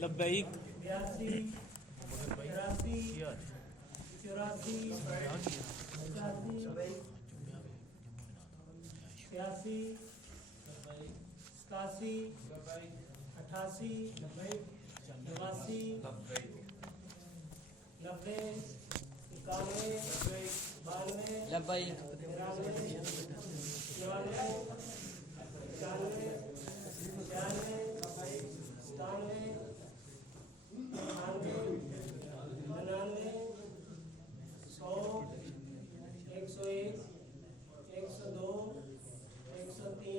لبیک 87 87 88 89 90 91 92 لبیک 93 94 95 96 97 98 99 100 101 102 103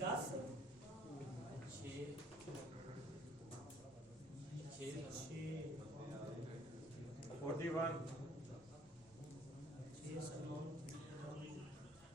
10 41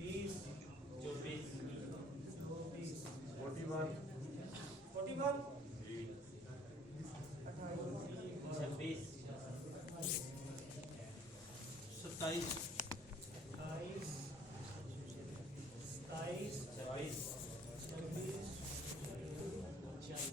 20 24 24 41 41 26 27 28 27 26 26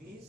20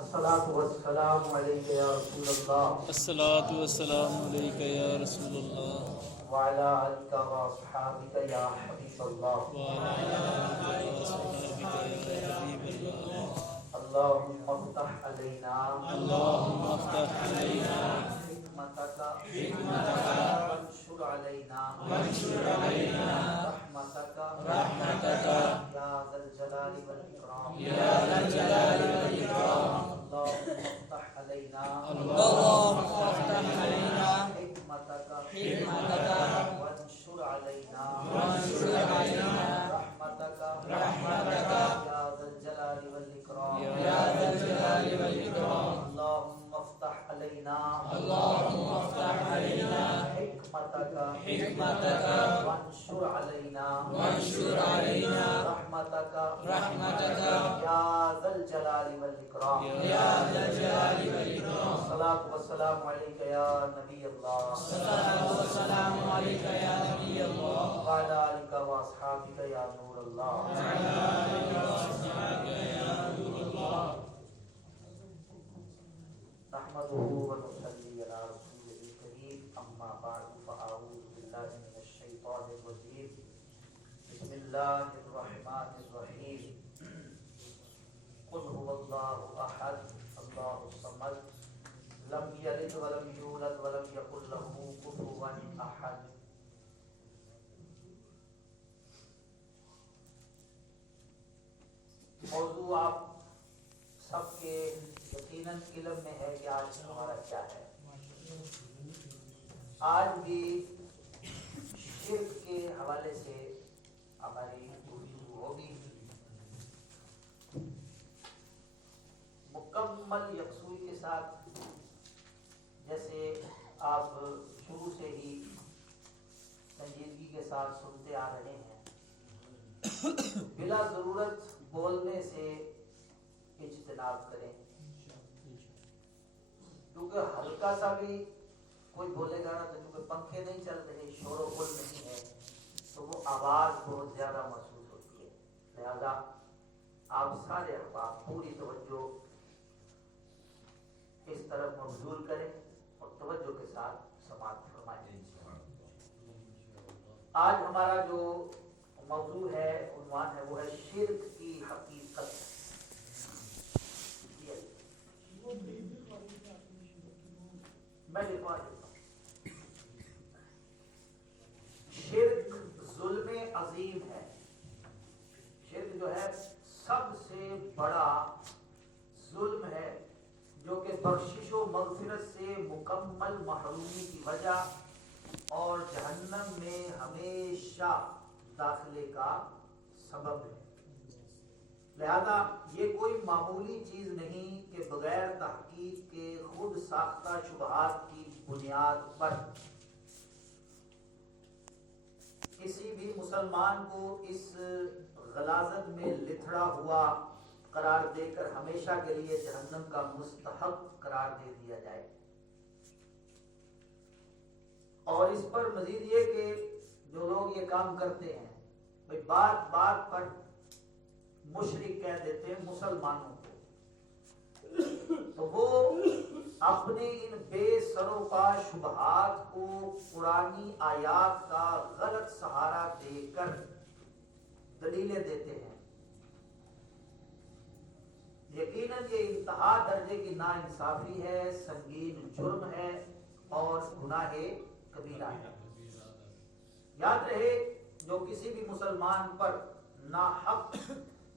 الصلاة والسلام عليك يا رسول الله الصلاۃ والسلام علیک یا رسول اللہ وعلى آلك وأصحابك يا حبيب الله وعلی آلہ وصحبہ یا حبیب اللہ اللهم افتح علينا اللهم افتح علینا حكمتك وانشر علينا رحمتك يا ذا الجلال والإكرام اللهم افتح علينا اللهم افتح علینا حكمتك وانشر علينا رحمتك يا ذا الجلال والإكرام اللهم افتح علينا حكمتك وانشر علينا رحمتك يا ذا الجلال والإكرام الصلاة والسلام عليك يا نبي الله وعلى آلك وأصحابك يا نور الله نحمده ونصلي على رسوله الكريم أما بعد فأعوذ بالله من الشيطان الرجيم بسم الله الرحمن الرحيم قل هو الله أحد الله الصمد لم يلد ولم يولد ولم يكن له كفوا أحد موضوع آپ سب کے یقیناً علم میں ہے کہ آج ہمارا کیا ہے. آج بھی شرک کے حوالے سے ہماری گفتگو ہوگی. مکمل یکسوئی کے ساتھ جیسے آپ شروع سے ہی سنجیدگی کے ساتھ سنتے آ رہے ہیں. بلا ضرورت بولنے سے اجتناب کریں, کیونکہ ہلکا سا بھی کوئی بولے گا نا تو کیونکہ پنکھے نہیں چل رہے, شور و غل نہیں ہے, تو وہ آواز بہت زیادہ محسوس ہوتی ہے. لہذا آپ سارے احباب پوری توجہ اس طرف مبذول کریں اور توجہ کے ساتھ سماعت فرمائیں۔ آج ہمارا جو موضوع ہے، عنوان ہے، وہ ہے شرک کی حقیقت۔ میں لکھوا دیتا ہوں، شرک ظلم عظیم ہے۔ شرک جو ہے سب سے بڑا ظلم ہے، جو کہ بخشش و مغفرت سے مکمل محرومی کی وجہ اور جہنم میں ہمیشہ داخلے کا سبب ہے۔ لہذا یہ کوئی معمولی چیز نہیں کہ بغیر تحقیق کے خود ساختہ شبہات کی بنیاد پر کسی بھی مسلمان کو اس غلاظت میں لتھڑا ہوا قرار دے کر ہمیشہ کے لیے جہنم کا مستحق قرار دے دیا جائے۔ اور اس پر مزید یہ کہ جو لوگ یہ کام کرتے ہیں، بھئی بات بات پر مشرک کہہ دیتے ہیں مسلمانوں کو، تو وہ اپنے ان بے سر و پا شبہات کو قرآنی آیات کا غلط سہارا دے کر دلیلیں دیتے ہیں۔ یقیناً یہ انتہا درجے کی ناانصافی ہے، سنگین جرم ہے اور گناہ کبیرہ ہے۔ یاد رہے، جو کسی بھی مسلمان پر ناحق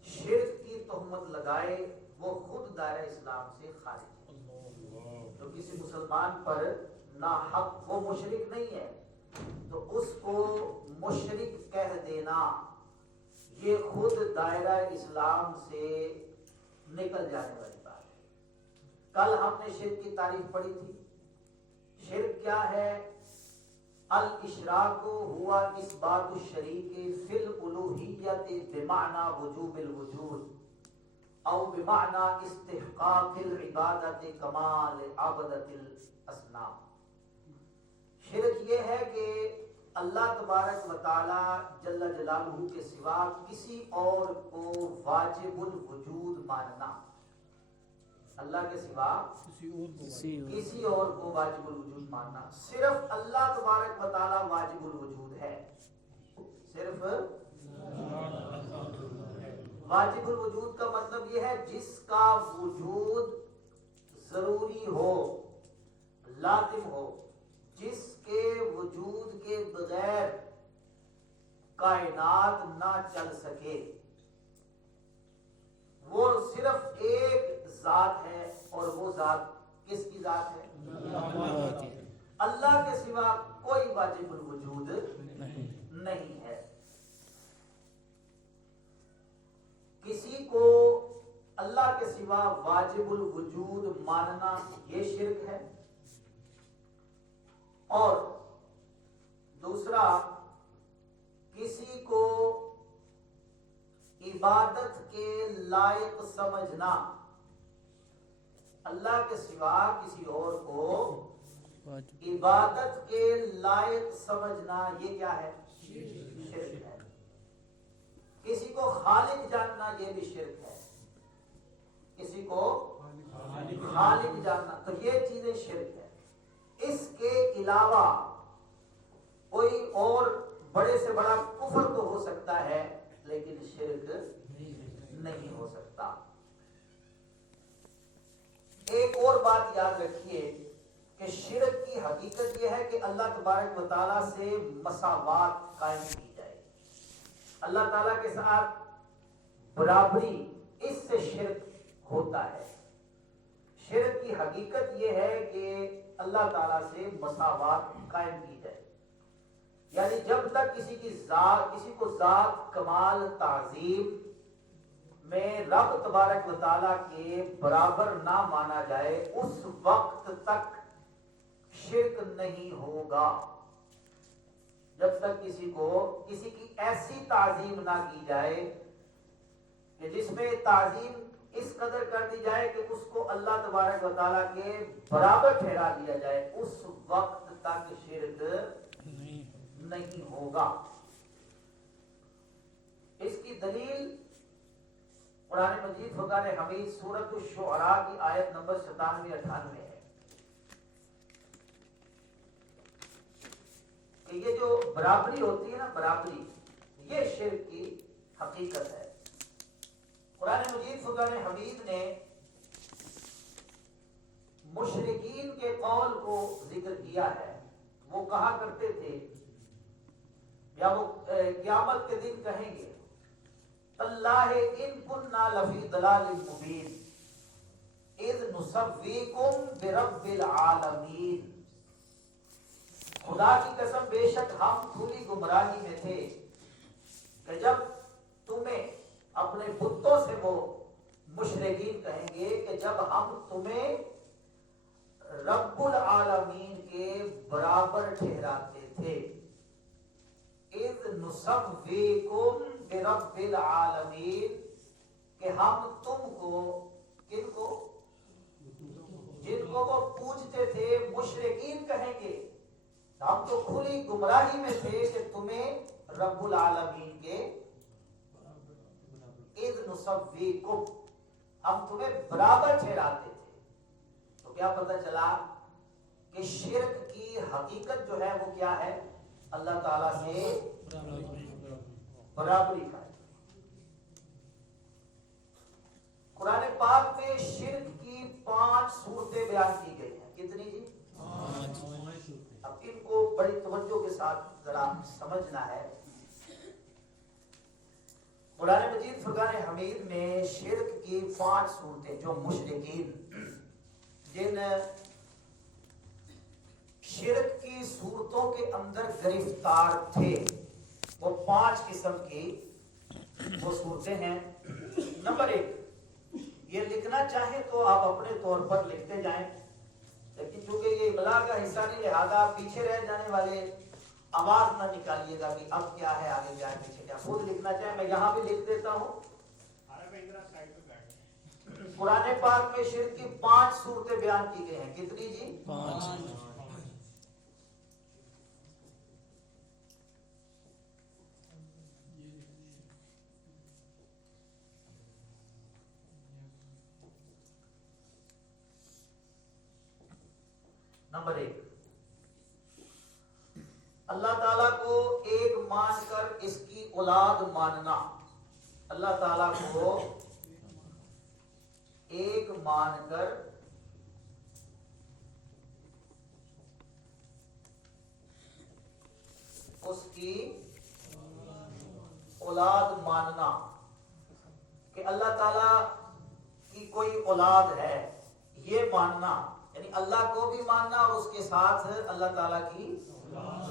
شرک کی تہمت لگائے وہ خود دائرہ اسلام سے خارج ہے۔ جو کسی مسلمان پر ناحق، وہ مشرک نہیں ہے تو اس کو مشرک کہہ دینا یہ خود دائرہ اسلام سے نکل جانے والی بات ہے۔ کل ہم نے شرک کی تعریف پڑھی تھی۔ شرک کیا ہے؟ الاشراک ہوا اثبات الشریک فی الالوہیت بمعنی وجوب الوجود او بمعنی استحقاق العبادت کمال عبادت الاصنام۔ شرک یہ ہے کہ اللہ تبارک و تعالی جل جلالہ کے سوا کسی اور کو واجب الوجود ماننا، اللہ کے سوا کسی اور کو واجب الوجود ماننا۔ صرف اللہ تبارک و تعالی واجب الوجود ہے، صرف واجب الوجود کا مطلب یہ ہے جس کا وجود ضروری ہو، لازم ہو، جس کے وجود کے بغیر کائنات نہ چل سکے۔ وہ صرف ایک ذات ہے اور وہ ذات کس کی ذات ہے؟ اللہ کے سوا کوئی واجب الوجود نہیں ہے۔ کسی کو اللہ کے سوا واجب الوجود ماننا یہ شرک ہے۔ اور دوسرا، کسی کو عبادت کے لائق سمجھنا، اللہ کے سوا کسی اور کو عبادت کے لائق سمجھنا، یہ کیا ہے؟ شرک ہے۔ کسی کو خالق جاننا یہ بھی شرک ہے، کسی کو خالق جاننا، تو یہ چیزیں شرک ہے۔ اس کے علاوہ کوئی اور بڑے سے بڑا کفر تو ہو سکتا ہے لیکن شرک نہیں ہو سکتا۔ ایک اور بات یاد رکھیے کہ شرک کی حقیقت یہ ہے کہ اللہ تبارک و تعالیٰ سے مساوات قائم کی جائے، اللہ تعالیٰ کے ساتھ برابری، اس سے شرک ہوتا ہے۔ شرک کی حقیقت یہ ہے کہ اللہ تعالیٰ سے مساوات قائم کی جائے، یعنی جب تک کسی کو ذات کمال تعظیم میں رب تبارک و تعالیٰ کے برابر نہ مانا جائے اس وقت تک شرک نہیں ہوگا۔ جب تک کسی کی ایسی تعظیم نہ کی جائے کہ جس میں تعظیم اس قدر کر دی جائے کہ اس کو اللہ تبارک و تعالیٰ کے برابر ٹھہرا دیا جائے، اس وقت تک شرک نہیں ہوگا۔ اس کی دلیل قرآن مجید فرقان حمید سورۃ الشعراء کی آیت نمبر 97-98 ہے کہ یہ جو برابری ہوتی ہے نا، برابری، یہ شرک کی حقیقت ہے۔ قرآن مجید فرقان حمید نے مشرکین کے قول کو ذکر کیا ہے۔ وہ کہا کرتے تھے، یا وہ قیامت کے دن کہیں گے، تاللہ ان کننا لفی ضلال مبین اذ نسویکم برب العالمین، خدا کی قسم بے شک ہم کھلی گمراہی میں تھے کہ جب تمہیں اپنے بتوں سے وہ مشرکین کہیں گے کہ جب ہم تمہیں رب العالمین کے برابر ٹھہراتے تھے، اذ نسویکم برب العالمین، کہ ہم تم کو، کن کو، جن کو وہ پوجتے تھے مشرکین کہیں گے ہم تو کھلی گمراہی میں تھے کہ تمہیں رب العالمین کے، اذ نسویکم، ہم تمہیں برابر ٹھہراتے تھے۔ تو کیا پتہ چلا کہ شرک کی حقیقت جو ہے وہ کیا ہے؟ اللہ تعالیٰ سے برابری کا ہے۔ قرآن پاک میں شرک کی 5 صورتیں بیان کی گئی ہیں۔ کتنی جی؟ 5۔ اب ان کو بڑی توجہ کے ساتھ ذرا سمجھنا ہے۔ قرآن مجید فرقان حمید میں شرک کی 5 صورتیں، جو مشرکین جن شرک کی صورتوں کے اندر گرفتار تھے، وہ 5 قسم کی وہ صورتیں ہیں۔ نمبر 1، یہ لکھنا چاہیں تو آپ اپنے طور پر لکھتے جائیں، لیکن چونکہ یہ املا کا حصہ نہیں، لہذا پیچھے رہ جانے والے آواز نہ نکالیے گا کہ اب کیا ہے، آگے کیا ہے، پیچھے کیا۔ خود لکھنا چاہیں، میں یہاں بھی لکھ دیتا ہوں۔ قرآن پاک میں شرک کی 5 صورتیں بیان کی گئی ہیں۔ کتنی جی؟ 5۔ نمبر 1، اللہ تعالیٰ کو ایک مان کر اس کی اولاد ماننا۔ اللہ تعالیٰ کو ایک مان کر اس کی اولاد ماننا، کہ اللہ تعالیٰ کی کوئی اولاد ہے، یہ ماننا، یعنی اللہ کو بھی ماننا اور اس کے ساتھ اللہ تعالیٰ کی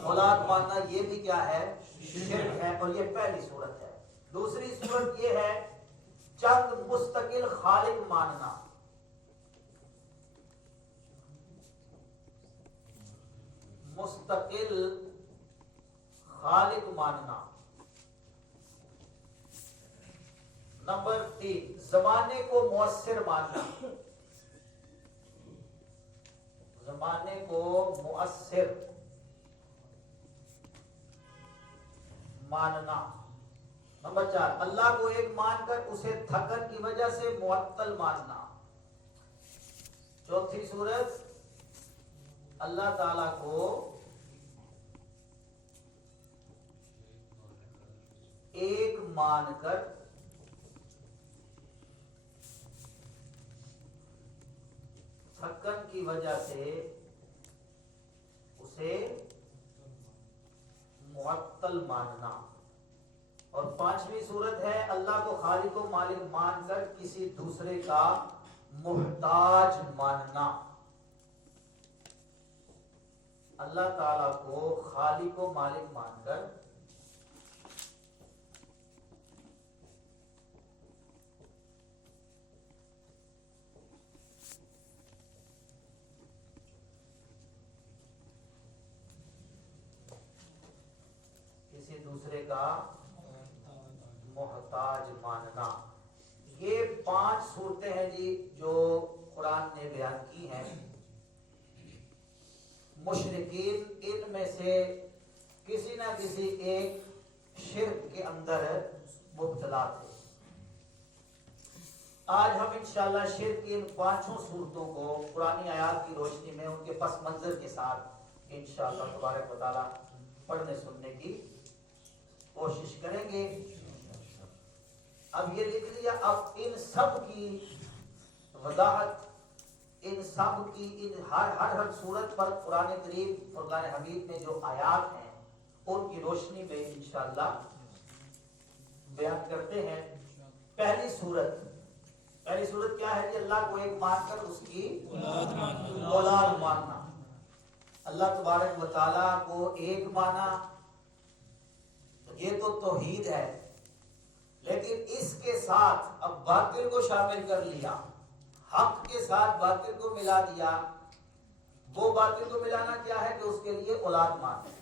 اولاد ماننا، یہ بھی کیا ہے؟ شرک ہے، اور یہ پہلی صورت ہے۔ دوسری صورت یہ ہے چند مستقل خالق ماننا۔ مستقل خالق ماننا۔ نمبر 3، زمانے کو مؤثر ماننا۔ زمانے کو مؤثر ماننا۔ نمبر 4، اللہ کو ایک مان کر اسے تھکن کی وجہ سے معطل ماننا۔ چوتھی صورت، اللہ تعالیٰ کو ایک مان کر تھکن کی وجہ سے اسے معطل ماننا۔ اور 5ویں صورت ہے اللہ کو خالق و مالک مان کر کسی دوسرے کا محتاج ماننا۔ اللہ تعالیٰ کو خالق و مالک مان کر کسی دوسرے کا محتاج ماننا۔ یہ 5 صورتیں ہیں جی جو قرآن نے بیان کی ہیں۔ مشرکین ان میں سے کسی نہ کسی ایک شرک کے اندر مبتلا تھے۔ آج ہم انشاءاللہ شرک کی ان 5 صورتوں کو قرآنی آیات کی روشنی میں ان کے پس منظر کے ساتھ انشاءاللہ تبارک و تعالی پڑھنے سننے کی کوشش کریں گے. اب یہ لکھ لیا. اب ان سب کی وضاحت، ان سب کی ان ہر صورت پر قرآن کریم فرقان حمید میں جو آیات ہیں ان کی روشنی میں انشاءاللہ بیان کرتے ہیں. پہلی صورت کیا ہے؟ کہ اللہ کو ایک مان کر اس کی اولاد ماننا. اللہ تبارک و تعالیٰ کو ایک مانا، یہ تو توحید ہے، لیکن اس کے ساتھ اب باطل کو شامل کر لیا، حق کے ساتھ باطل کو ملا دیا. وہ باطل کو ملانا کیا ہے؟ کہ اس کے لیے اولاد ماننا.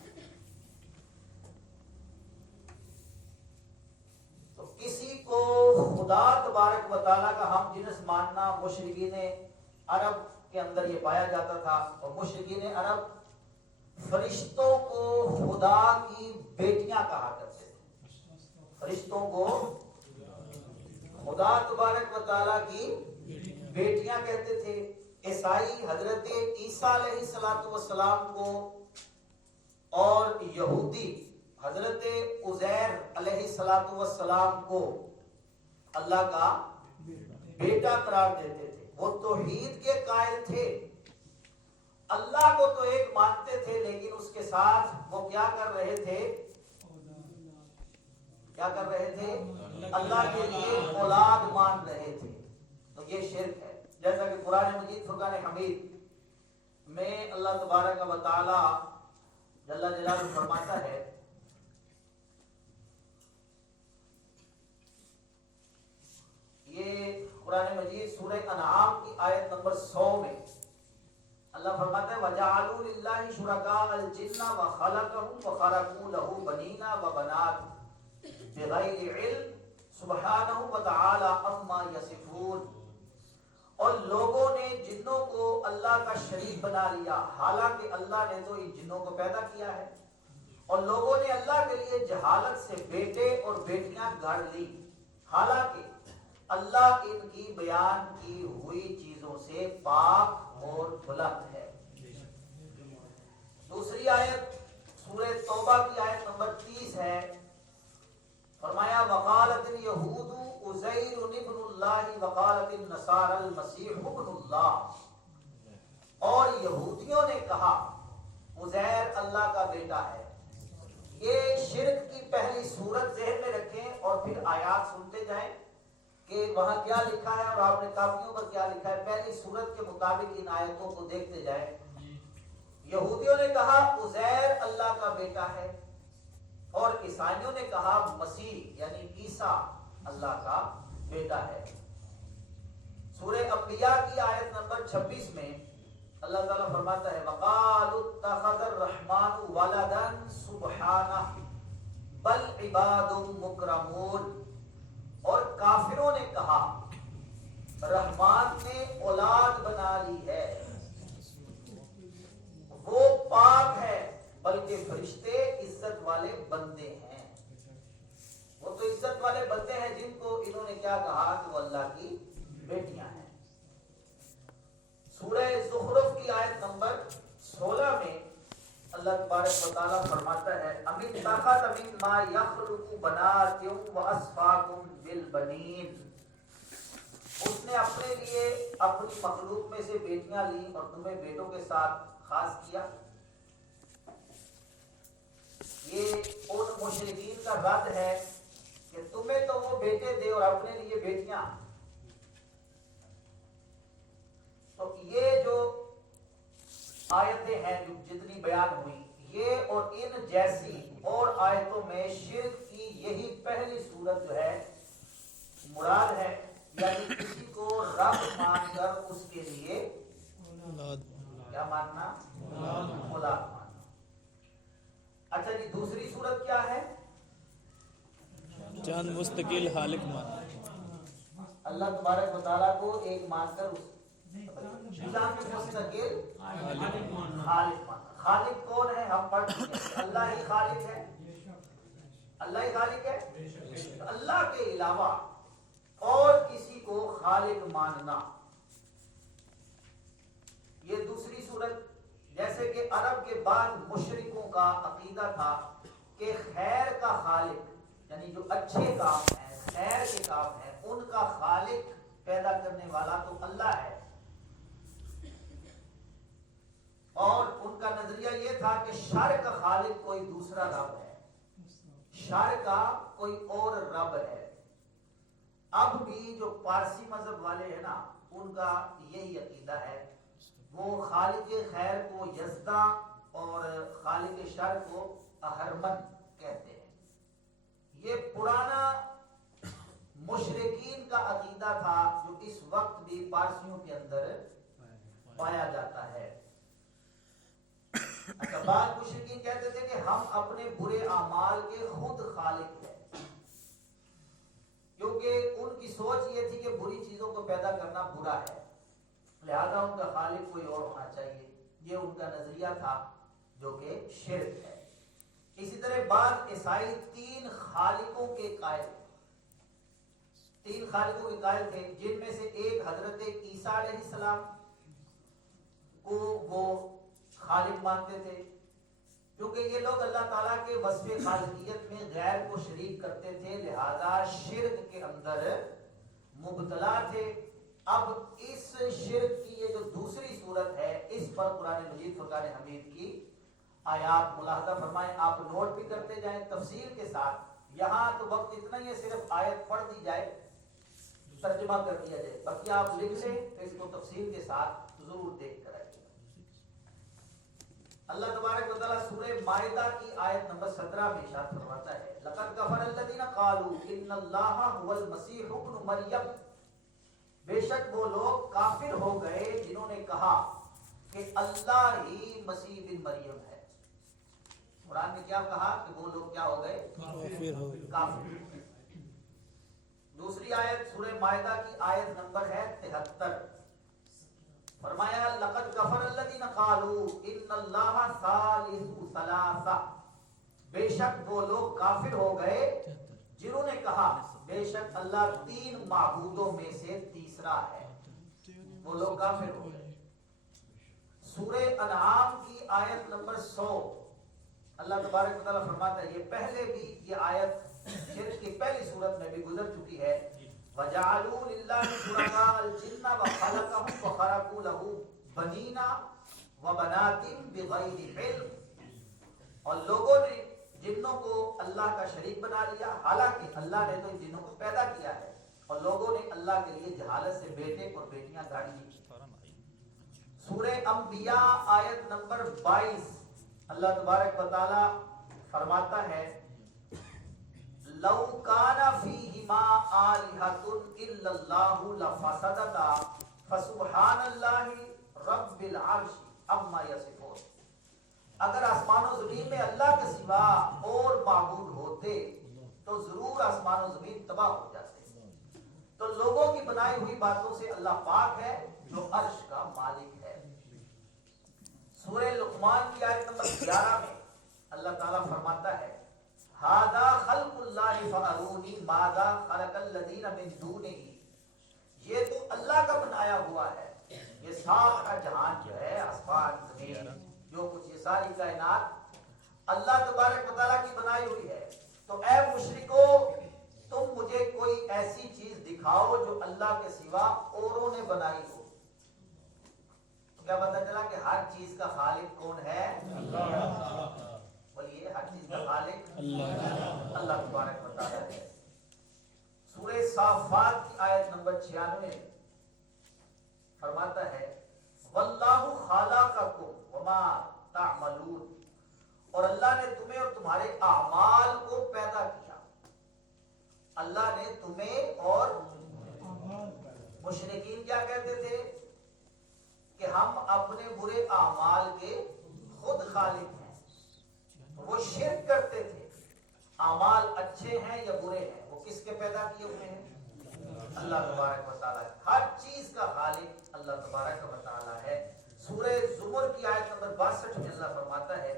کسی کو خدا تبارک و تعالیٰ کا ہم جنس ماننا مشرکین عرب کے اندر یہ پایا جاتا تھا. اور مشرکین عرب فرشتوں کو خدا کی بیٹیاں کہا کرتے تھے. فرشتوں کو خدا تبارک و تعالیٰ کی بیٹیاں کہتے تھے. عیسائی حضرت عیسیٰ علیہ السلام کو اور یہودی حضرت عزیر علیہ السلام کو اللہ کا بیٹا قرار دیتے تھے. وہ توحید کے قائل تھے، اللہ کو تو ایک مانتے تھے، لیکن اس کے ساتھ وہ کیا کر رہے تھے؟ اللہ کے لیے اولاد مان رہے تھے. تو یہ شرک ہے. جیسا کہ قرآن مجید فرقان حمید میں اللہ تبارک و تعالی جل جلالہ فرماتا ہے، یہ قرآن مجید سورہ انعام کی آیت نمبر 100 میں اللہ فرماتا ہے وَجَعَلُوا لِلَّهِ شُرَكَاءَ الْجِنَّ وَخَلَقَهُمْ وَخَرَقُوا لَهُ بَنِينَ وَبَنَاتٍ بِغَيْرِ عِلْمٍ سُبْحَانَهُ وَتَعَالَى عَمَّا يَصِفُونَ. اور لوگوں نے جنوں کو اللہ کا شریک بنا لیا، حالانکہ اللہ نے تو ان جنوں کو پیدا کیا ہے. اور لوگوں نے اللہ کے لیے جہالت سے بیٹے اور بیٹیاں گھڑ لی، حالانکہ اللہ ان کی بیان کی ہوئی چیزوں سے پاک اور بلند ہے. دوسری آیت سورہ توبہ کی آیت نمبر 30 ہے. فرمایا وقالت اليہود عزیر ابن اللہ وقالت النصارى المسیح ابن اللہ. اور یہودیوں نے کہا عزیر اللہ کا بیٹا ہے. یہ شرک کی پہلی صورت ذہن میں رکھیں اور پھر آیات سنتے جائیں کہ وہاں کیا لکھا ہے اور آپ نے کاپیوں پر کیا لکھا ہے. پہلی صورت کے مطابق ان آیتوں کو دیکھتے جائیں. یہودیوں نے کہا عزیر اللہ کا بیٹا ہے، اور عیسائیوں نے کہا مسیح یعنی عیسیٰ اللہ کا بیٹا ہے. سورہ انبیاء کی آیت نمبر 26 میں اللہ تعالیٰ فرماتا ہے وَقَالُوا اتَّخَذَ الرَّحْمَنُ وَلَدًا سُبْحَانَهُ بَلْ عِبَادٌ مُكْرَمُونَ. اور کافروں نے کہا رحمان نے اولاد بنا لی ہے، وہ پاک ہے، بلکہ فرشتے عزت والے بندے ہیں. وہ تو عزت والے بندے ہیں جن کو انہوں نے کیا کہا کہ وہ اللہ کی بیٹیاں ہیں. سورہ زخرف کی آیت نمبر 16 میں اللہ تبارک و تعالیٰ فرماتا ہے ام اتخذ مما یخلق بنات واصفاکم بالبنین. اس نے اپنے لیے اپنی مخلوق میں سے بیٹیاں لی اور تمہیں بیٹوں کے ساتھ خاص کیا. یہ ان مشرکین کا رد ہے کہ تمہیں تو وہ بیٹے دے اور اپنے لیے بیٹیاں. تو یہ جو آیتیں ہیں جو جتنی بیان ہوئی، یہ اور ان جیسی اور آیتوں میں شرک کی یہی پہلی صورت جو ہے مراد ہے، یعنی کسی کو رب مان کر اس کے لیے کیا ماننا؟ اولاد ماننا. اچھا جی، دوسری صورت کیا ہے؟ چاند مستقل خالق مان. اللہ تبارک و تعالیٰ کو ایک مان کر چاند مستقل خالق ماننا. خالق کون ہے؟ ہم پڑھ چکے ہیں اللہ ہی خالق ہے. اللہ ہی خالق ہے. اللہ کے علاوہ اور کسی کو خالق ماننا. یہ دوسری صورت. جیسے کہ عرب کے بعد مشرکوں کا عقیدہ تھا کہ خیر کا خالق یعنی جو اچھے کام ہیں خیر کے کام ہیں ان کا خالق پیدا کرنے والا تو اللہ ہے. اور ان کا نظریہ یہ تھا کہ شر کا خالق کوئی دوسرا رب ہے, شر کا کوئی اور رب ہے. اب بھی جو پارسی مذہب والے ہیں نا ان کا یہی عقیدہ ہے. وہ خالق خیر کو یزدہ اور خالق شر کو اہرمن کہتے ہیں. یہ پرانا مشرکین کا عقیدہ تھا جو اس وقت بھی پارسیوں کے اندر پایا جاتا ہے. اچھا, بعض مشرکین کہتے تھے کہ ہم اپنے برے اعمال کے خود خالق ہیں, کیونکہ ان کی سوچ یہ تھی کہ بری چیزوں کو پیدا کرنا برا ہے, لہذا ان کا خالق کوئی اور ہونا چاہیے. یہ ان کا نظریہ تھا جو کہ شرک ہے. اسی طرح بعض عیسائی تین خالقوں کے قائل تھے, جن میں سے ایک حضرت عیسیٰ علیہ السلام کو وہ خالق مانتے تھے, کیونکہ یہ لوگ اللہ تعالیٰ کے وصف خالقیت میں غیر کو شریک کرتے تھے, لہذا شرک کے اندر مبتلا تھے. اب اس شرک کی یہ جو دوسری صورت ہے اس پر قرآن مجید فرقان حمید کی آیات ملاحظہ فرمائیں. آپ نوٹ بھی کرتے جائیں تفصیل کے ساتھ. یہاں تو وقت اتنا ہی ہے, صرف آیت پڑھ دی جائے ترجمہ کر دیا جائے, باقی آپ لکھ لیں تو اس کو تفصیل کے ساتھ ضرور دیکھ کر آئیے. اللہ تبارک و تعالیٰ سورہ مائدہ کی آیت نمبر 17 میں ارشاد فرماتا ہے لَقَدْ كَفَرَ الَّذِينَ قَالُوا إِنَّ اللَّهَ هُوَ الْمَسِيحُ ابْنُ مَرْيَمَ. بے شک وہ لوگ کافر ہو گئے جنہوں نے کہا کہ اللہ ہی مسیح بن مریم ہے. قرآن نے کیا کہا کہ وہ لوگ کیا ہو گئے؟ کافر. دوسری آیت سورہ مائدہ کی آیت نمبر ہے 73. فرمایا لقد کفر الذین قالوا ان اللہ ثالث ثلاثہ. بے شک وہ لوگ کافر ہو گئے جنہوں نے کہا بے شک اللہ تین معبودوں میں سے تیسرا ہے. وہ لوگ کافر ہو گئے. سورہ انعام کی آیت نمبر 100 اللہ تبارک و تعالیٰ فرماتا ہے, یہ پہلے بھی یہ آیت شرک کی پہلی صورت میں بھی گزر چکی ہے. وَجَعَلُوا لِلَّهِ شُرَكَاءَ الْجِنَّ وَخَلَقَهُمْ وَخَرَقُوا لَهُ بَنِينَ وَبَنَاتٍ بِغَيْرِ عِلْمٍ. اور لوگوں نے جنوں کو اللہ کا شریک بنا لیا, حالانکہ اللہ نے تو ان جنوں کو پیدا کیا ہے, اور لوگوں نے اللہ کے لیے جہالت سے بیٹے اور بیٹیاں گاڑی لی. سورہ انبیاء آیت نمبر 22 اللہ تبارک و تعالی فرماتا ہے لو کان فیہما آلہۃ الا اللہ لفسدتا فسبحان اللہ رب العرش عما یصفون. اگر آسمان و زمین میں اللہ کے سوا اور معبود ہوتے تو ضرور آسمان و زمین تباہ ہو جاتے. تو لوگوں کی بنائی ہوئی باتوں سے اللہ پاک ہے جو عرش کا مالک ہے. سورہ لقمان کی آیت نمبر 11 میں اللہ تعالیٰ فرماتا ہے ھذا خلق اللہ فارونی ماذا خلق الذین من دونہ. یہ تو اللہ کا بنایا ہوا ہے, یہ سارا جہان جو ہے آسمان زمین جو کچھ یہ ساری کائنات اللہ تبارک و تعالیٰ کی بنائی ہوئی ہے. تو اے مشرکو تم مجھے کوئی ایسی چیز دکھاؤ جو اللہ کے سوا اوروں نے بنائی ہو. کیا پتہ چلا کہ ہر چیز کا خالق کون ہے؟ اللہ. بولیے ہر چیز کا خالق اللہ تبارک و تعالیٰ ہے. سورہ صافات کی آیت نمبر 96 فرماتا ہے واللہ خلقکم وما تعملون. اور اللہ نے تمہیں اور تمہارے اعمال کو پیدا کیا. اللہ نے تمہیں اور مشرکین کیا کہتے تھے کہ ہم اپنے برے اعمال کے خود خالق ہیں. وہ شرک کرتے تھے اعمال اچھے ہیں یا برے ہیں وہ کس کے پیدا کیے ہوئے ہیں؟ اللہ تبارک و تعالیٰ. ہر چیز کا خالق اللہ تبارک و تعالیٰ ہے. سورہ زمر کی آیت نمبر 62 میں اللہ فرماتا ہے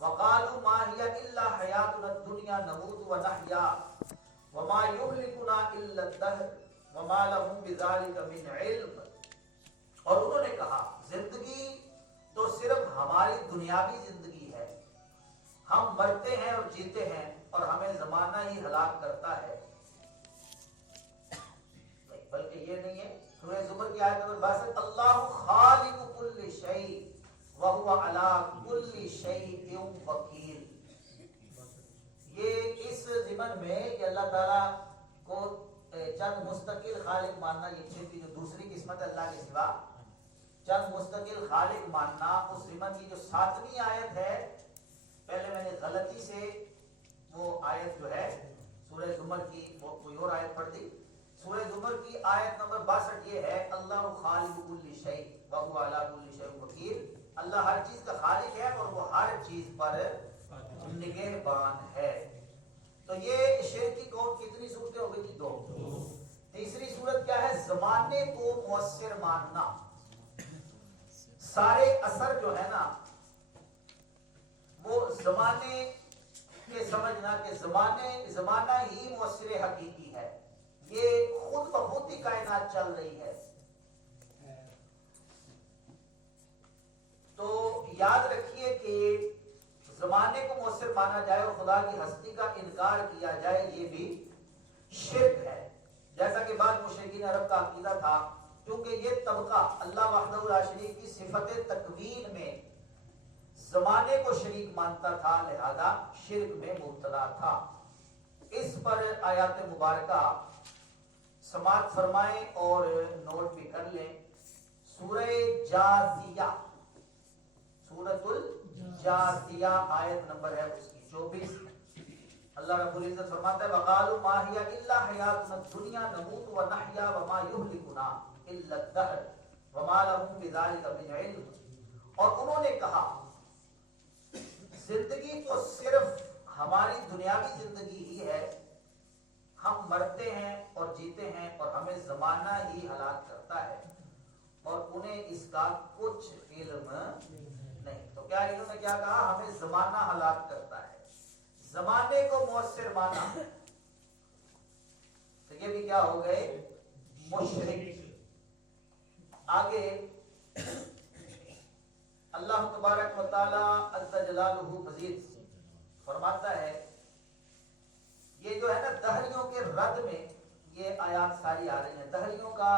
وَقَالُوا مَا هِيَ إِلَّا حَيَاتُنَا الدُّنْيَا نَمُوتُ وَنَحْيَا وَمَا يُهْلِكُنَا إِلَّا الدَّهْرُ وما لهم بذلك من علم، اور انہوں نے کہا زندگی تو صرف ہماری دنیاوی زندگی ہے، ہم مرتے ہیں اور جیتے ہیں اور ہمیں زمانہ ہی ہلاک کرتا ہے، بلکہ یہ نہیں ہے۔ سورہ زمر کی آیت نمبر 62 اللہ خالق کل شیء وهو علی کل شیء وکیل۔ یہ اس ضمن میں کہ اللہ تعالیٰ کو چند مستقل خالق ماننا، یہ جو دوسری قسمت اللہ کے سوا چند مستقل خالق ماننا، اس ضمن کی جو 7ویں آیت ہے، پہلے میں نے غلطی سے وہ آیت جو ہے سورہ زمر کی وہ کوئی اور آیت پڑھ دی۔ سورہ زمر کی آیت نمبر 62 یہ ہے اللہ خالق کل شیء وهو علی کل شیء وکیل، اللہ ہر چیز کا خالق ہے اور وہ ہر چیز پر نگہبان ہے۔ تو یہ شرک کی کون کتنی صورتیں ہو گئی تھی؟ 2۔ تیسری صورت کیا ہے؟ زمانے کو مؤثر ماننا، سارے اثر جو ہے نا وہ زمانے کے سمجھنا کہ زمانہ ہی مؤثر حقیقی ہے، یہ خود بخود ہی کائنات چل رہی ہے۔ تو یاد رکھیے کہ زمانے کو مؤثر مانا جائے اور خدا کی ہستی کا انکار کیا جائے، یہ بھی شرک ہے، جیسا کہ بعض مشرکین عرب کا عقیدہ تھا۔ کیونکہ یہ طبقہ اللہ وحدہ لا شریک کی صفت تکوین میں زمانے کو شریک مانتا تھا، لہذا شرک میں مبتلا تھا۔ اس پر آیات مبارکہ سماعت فرمائیں اور نوٹ بھی کر لیں۔ سورہ جاثیہ، سورۃ الجاثیہ آیت نمبر ہے اس کی 24۔ اللہ رب العزت فرماتا ہے وَقَالُوا مَا هِيَ إِلَّا حَيَاتُنَا الدُّنْيَا نَمُوتُ وَنَحْيَا وَمَا يُهْلِكُنَا إِلَّا الدَّهْرُ وَمَا لَهُم بِذَلِكَ مِنْ عِلْمٍ، اور انہوں نے کہا زندگی تو صرف ہماری دنیاوی زندگی ہی ہے، ہم مرتے ہیں اور جیتے ہیں اور ہمیں زمانہ ہی ہلاک کرتا ہے اور انہیں اس کا کچھ علم نہیں۔ تو کیا انہوں نے کیا کہا؟ ہمیں زمانہ ہلاک کرتا ہے، زمانے کو مؤثر مانا، تو یہ بھی کیا ہو گئے؟ مشرک۔ آگے اللہ تبارک و تعالی عز جلالہ مزید فرماتا ہے، یہ جو ہے نا دہریوں کے رد میں یہ آیات ساری آ رہی ہیں۔ دہریوں کا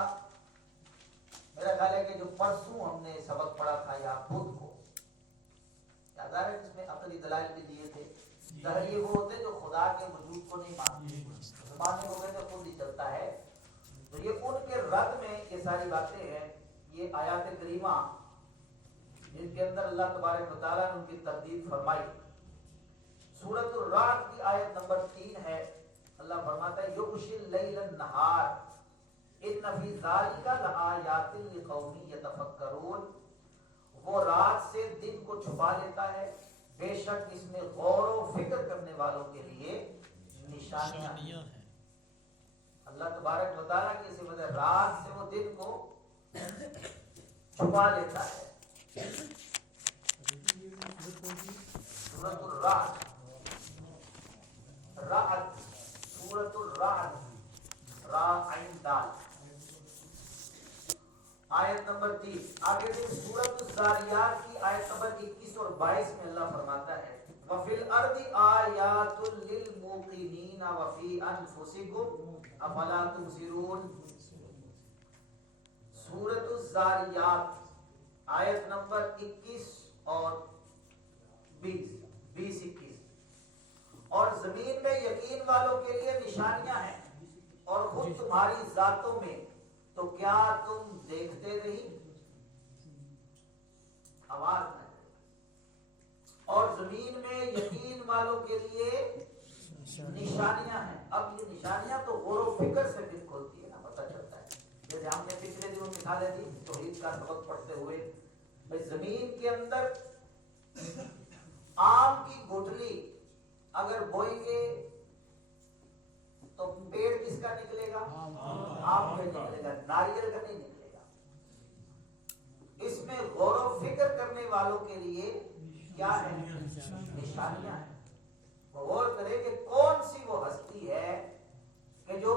میرا خیال ہے کہ جو پرسوں ہم نے سبق پڑھا تھا یا خود کو یاد آ رہا ہے، جس میں عقلی دلائل بھی دیے تھے۔ دہریے وہ ہوتے جو خدا کے وجود کو نہیں مانتے، زمانے کو کہتے خود ہی چلتا ہے، تو یہ ان کے رد میں یہ ساری باتیں ہیں۔ یہ آیات کریمہ جن کے اندر اللہ تبارک و تعالیٰ نے ان کی تردید فرمائی۔ سورۃ الرعد کی آیت نمبر 3 ہے، اللہ فرماتا ہے یغشی اللیل النہار ان فی ذلک لآیات لقوم یتفکرون، وہ رات سے دن کو چھپا لیتا ہے، بے شک اس میں غور و فکر کرنے والوں کے لیے نشانیاں ہیں۔ اللہ تبارک و تعالیٰ کی صفت ہے، رات سے وہ دن کو چھپا لیتا ہے۔ سورۃ الرعد، رعد، سورۃ الرعد، را عین دال، آیت نمبر 30۔ آگے پھر سورۃ الزاریات کی آیت نمبر 21 اور 22 میں اللہ فرماتا ہے وَفِي الْأَرْضِ آیَاتٌ لِّلْمُوقِنِينَ وَفِي أَنفُسِكُمْ أَفَلَا تُبْصِرُونَ۔ سورۃ الزاریات آیت نمبر 21 اور 20-21۔ اور زمین میں یقین والوں کے لیے نشانیاں ہیں اور خود تمہاری ذاتوں میں، تو کیا تم دیکھتے نہیں؟ آواز میں۔ اور زمین میں یقین والوں کے لیے نشانیاں ہیں۔ اب یہ نشانیاں تو غور و فکر سے دل کھولتی ہے نا، پتہ چلتا ہے۔ جیسے ہم نے پچھلے دنوں مثالیں دی توحید کا سبق پڑھتے ہوئے، بھائی زمین کے اندر آم کی گٹھلی اگر بوئیں گے تو پیڑ کس کا نکلے گا؟ آم کا نکلے گا، ناریل کا نہیں نکلے گا۔ اس میں غور و فکر کرنے والوں کے لیے کیا ہے؟ نشانیاں ہیں۔ غور کرے کہ کون سی وہ ہستی ہے کہ جو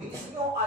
20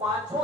5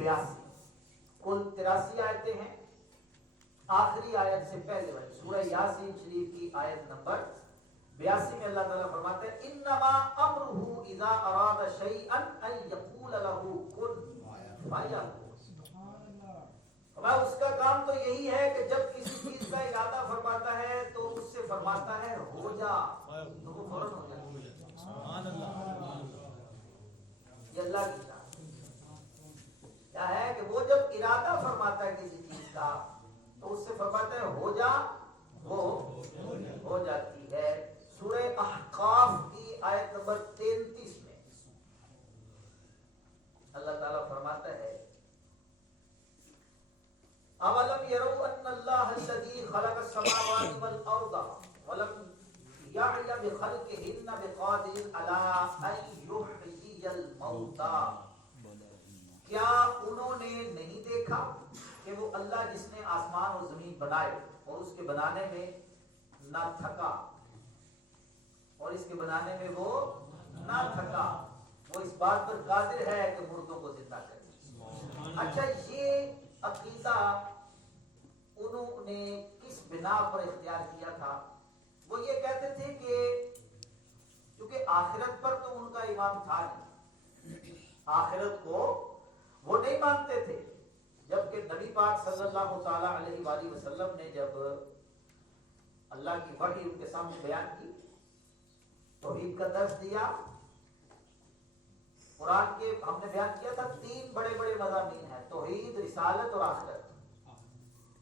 82 کل 83 آیتیں ہیں. آخری آیت سے پہلے والی سورہ یاسین شریف کی آیت نمبر 82 میں اللہ تعالیٰ فرماتے ہیں انما امرہ اذا اراد شیئا ان یقول له کن فیکون. اس کا کام تو یہی ہے کہ جب کسی چیز کا ارادہ فرماتا ہے تو اس سے فرماتا ہے ہو جا تو وہ فوراً ہو جاتا ہے. سبحان اللہ. یہ اللہ کی ذات کیا ہے کہ وہ جب ارادہ فرماتا ہے کسی چیز کا تو اس سے فرماتا ہے ہو جا وہ ہو جاتی ہے. سورہ احقاف کی آیت نمبر 33 میں اللہ تعالیٰ فرماتا ہے اولم يروا ان الله الذي خلق السماوات والارض ولم يعي بخلقهن بقادر على ان يحيي الموتى. کیا انہوں نے نہیں دیکھا کہ وہ اللہ جس نے آسمان اور زمین بنائے اور اس کے بنانے میں نہ تھکا اور اس کے بنانے میں وہ نہ تھکا, وہ اس بات پر قادر ہے کہ مردوں کو زندہ کرے. اچھا یہ عقیدہ انہوں نے کس بنا پر اختیار کیا تھا؟ وہ یہ کہتے تھے کہ کیونکہ آخرت پر تو ان کا ایمان تھا نہیں, آخرت کو وہ نہیں مانتے تھے. جبکہ نبی پاک صلی اللہ تعالی علیہ وآلہ وسلم نے جب اللہ کی وحی ان کے سامنے بیان کی, توحید کا درس دیا, قرآن کے ہم نے بیان کیا تھا 3 بڑے بڑے مضامین ہیں, توحید, رسالت اور آخرت.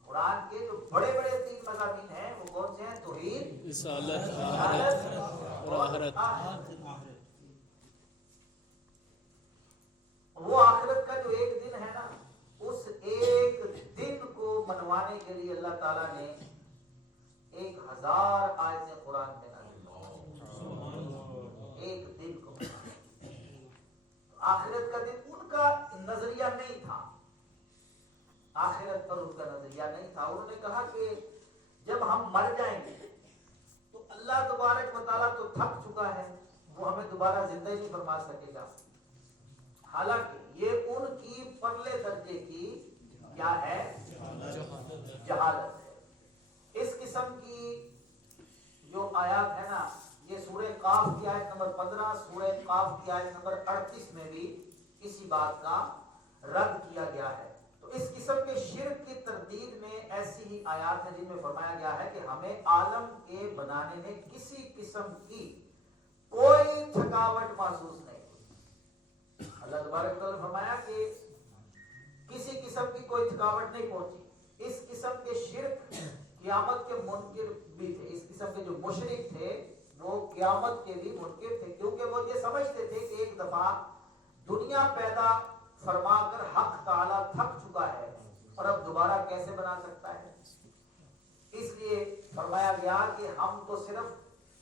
قرآن کے جو بڑے بڑے 3 مضامین ہیں وہ کون سے ہیں؟ توحید, رسالت, آخرت اور آخرت. وہ آخرت کا جو ایک دن ہے نا, اس ایک دن کو منوانے کے لیے اللہ تعالیٰ نے 1000 آیتیں قرآن میں نازل کی. ایک دن کو آخرت کا دن ان کا نظریہ نہیں تھا, آخرت پر ان کا نظریہ نہیں تھا. انہوں نے کہا کہ جب ہم مر جائیں گے تو اللہ تبارک و تعالیٰ تو تھک چکا ہے, وہ ہمیں دوبارہ زندہ نہیں فرما سکے گا. حالانکہ یہ ان کی پرلے درجے کی کیا ہے؟ جہالت ہے. اس قسم کی جو آیات ہے نا, یہ سورہ قاف کی آیت نمبر 15, سورہ قاف کی آیت نمبر 38 میں بھی اسی بات کا رد کیا گیا ہے. تو اس قسم کے شرک کی تردید میں ایسی ہی آیات ہیں جن میں فرمایا گیا ہے کہ ہمیں عالم کے بنانے میں کسی قسم کی کوئی تھکاوٹ محسوس نہیں. اللہ تبارک و تعالیٰ نے فرمایا کہ کسی قسم کی کوئی تھکاوٹ نہیں پہنچی. اس قسم کے شرک قیامت کے منکر بھی تھے. اس قسم کے جو مشرک تھے وہ قیامت کے بھی منکر تھے, کیونکہ وہ یہ سمجھتے تھے کہ ایک دفعہ دنیا پیدا فرما کر حق تعالیٰ تھک چکا ہے اور اب دوبارہ کیسے بنا سکتا ہے. اس لیے فرمایا گیا کہ ہم تو صرف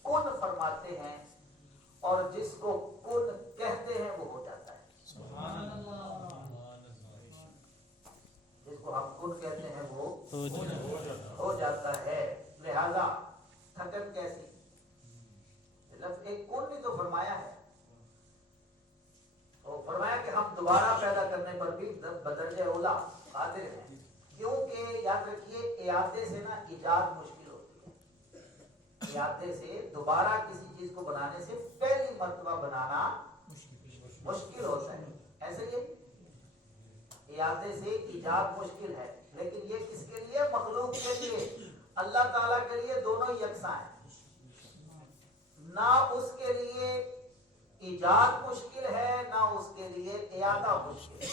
کن فرماتے ہیں اور جس کو کن کہتے ہیں وہ ہو جاتا ہے. جس کو ہم کن کہتے ہیں وہ ہو جاتا ہے. لہذا تھکن کیسی, لفظ ایک کن بھی تو فرمایا ہے, تو فرمایا کہ ہم دوبارہ پیدا کرنے پر بھی بدرجہ اولا قادر ہیں. کیونکہ یاد رکھیے اعادے سے نا ایجاد مشکل ہوتی ہے. اعادے سے دوبارہ کسی چیز کو بنانے سے پہلی مرتبہ بنانا مشکل ہوتا ہے. ایسے یہ اعادے سے ایجاد مشکل ہے, لیکن یہ کس کے لیے؟ مخلوق کے لیے. اللہ تعالیٰ کے لیے دونوں یکساں ہیں. نہ اس کے لیے ایجاد مشکل ہے نہ اس کے لیے اعادہ مشکل ہے,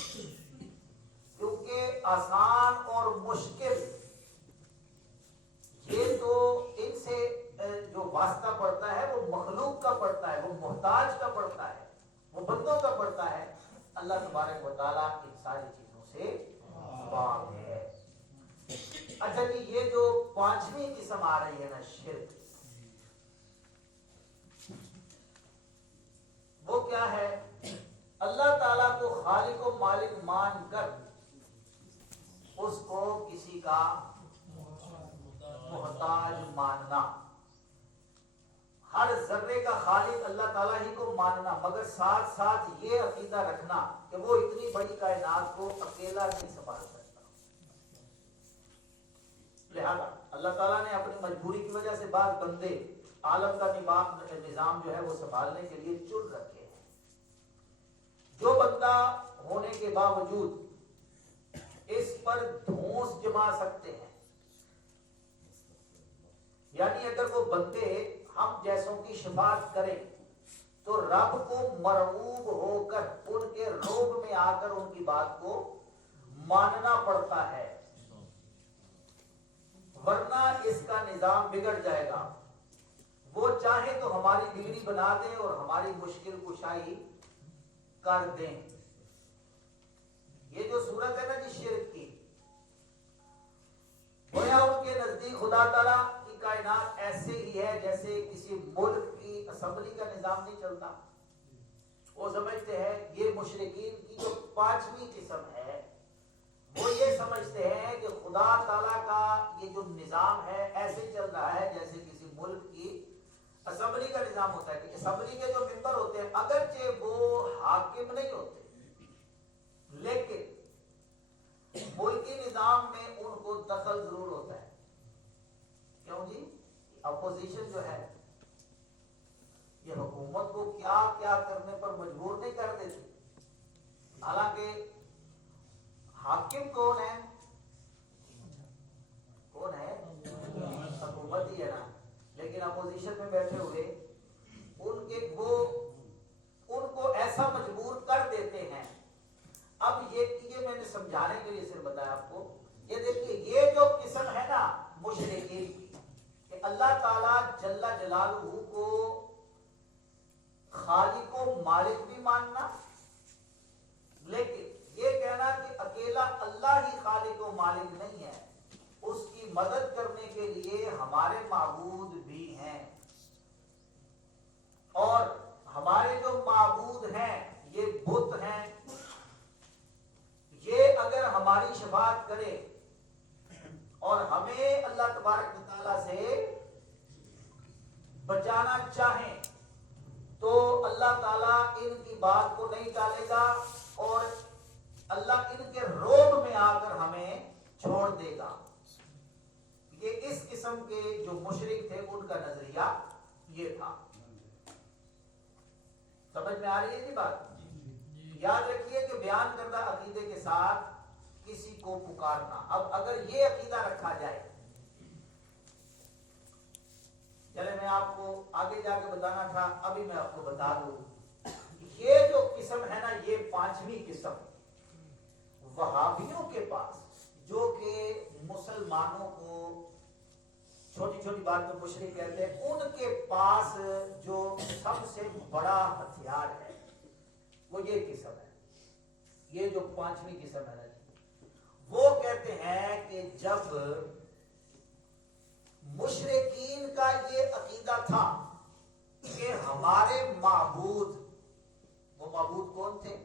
کیونکہ آسان اور مشکل یہ تو ان سے جو واسطہ پڑتا ہے وہ مخلوق کا پڑتا ہے, وہ محتاج کا پڑتا ہے, وہ بندوں کا پڑتا ہے. اللہ تبارک و تعالیٰ ان ساری چیزوں سے پاک ہے. اچھا جی, یہ جو 5ویں قسم آ رہی ہے نا شرک, وہ کیا ہے؟ اللہ تعالیٰ کو خالق و مالک مان کر اس کو کسی کا محتاج ماننا. ہر ذرے کا خالق اللہ تعالیٰ ہی کو ماننا، مگر ساتھ ساتھ یہ عقیدہ رکھنا کہ وہ اتنی بڑی کائنات کو اکیلا نہیں سنبھال سکتا۔ لہذا اللہ تعالیٰ نے اپنی مجبوری کی وجہ سے بعض بندے عالم کا نظام جو ہے وہ سنبھالنے کے لیے چن رکھے ہیں۔ جو بندہ ہونے کے باوجود اس پر دھونس جما سکتے ہیں، یعنی اگر وہ بندے ہم جیسوں کی شفاعت کریں تو رب کو مرعوب ہو کر ان کے روب میں آ کر ان کی بات کو ماننا پڑتا ہے، ورنہ اس کا نظام بگڑ جائے گا۔ وہ چاہے تو ہماری بگڑی بنا دیں اور ہماری مشکل کشائی کر دیں۔ یہ جو صورت ہے نا جی شرک کی، گویا ان کے نزدیک خدا تعالیٰ کی کائنات ایسے ہی ہے جیسے کسی ملک کی اسمبلی کا نظام نہیں چلتا۔ وہ سمجھتے ہیں، یہ مشرکین کی جو پانچویں قسم ہے، وہ یہ سمجھتے ہیں کہ خدا تعالیٰ کا یہ جو نظام ہے ایسے چل رہا ہے جیسے کسی ملک کی اسمبلی کا نظام ہوتا ہے کہ اسمبلی کے جو ممبر ہوتے ہیں اگرچہ وہ حاکم نہیں ہوتے، لیکن ملکی نظام میں ان کو دخل ضرور ہوتا ہے۔ کیوں جی؟ اپوزیشن جو ہے یہ حکومت کو کیا کیا کرنے پر مجبور نہیں کر دیتی، حالانکہ حاکم کون ہے؟ کون ہے؟ حکومت ہی ہے نا، لیکن اپوزیشن میں بیٹھے ہوئے ان کو ایسا مجبور کر دیتے ہیں۔ اب یہ میں نے سمجھانے کے لیے صرف بتایا آپ کو، یہ دیکھیے یہ جو قسم ہے نا مشرکین کی کہ اللہ تعالیٰ جل جلالہ کو خالق و مالک بھی ماننا، لیکن یہ کہنا کہ اکیلا اللہ ہی خالق و مالک نہیں ہے، اس کی مدد کرنے کے لیے ہمارے معبود بھی ہیں، اور ہمارے جو معبود ہیں یہ بت ہیں، یہ اگر ہماری شفاعت کرے اور ہمیں اللہ تبارک و تعالیٰ سے بچانا چاہیں تو اللہ تعالیٰ ان کی بات کو نہیں ٹالے گا اور اللہ ان کے روب میں آ کر ہمیں چھوڑ دے گا۔ یہ اس قسم کے جو مشرک تھے ان کا نظریہ یہ تھا۔ سمجھ میں آ رہی ہے جی بات؟ یاد رکھیے کہ بیان کردہ عقیدے کے ساتھ کسی کو پکارنا، اب اگر یہ عقیدہ رکھا جائے، چلے میں آپ کو آگے جا کے بتانا تھا، ابھی میں آپ کو بتا دوں، یہ جو قسم ہے نا یہ پانچویں قسم وہابیوں کے پاس، جو کہ مسلمانوں کو چھوٹی چھوٹی بات میں مشرک کہتے ہیں، ان کے پاس جو سب سے بڑا ہتھیار ہے وہ یہ قسم ہے، یہ جو پانچویں قسم ہے نا جی، وہ کہتے ہیں کہ جب مشرکین کا یہ عقیدہ تھا کہ ہمارے معبود، وہ معبود کون تھے؟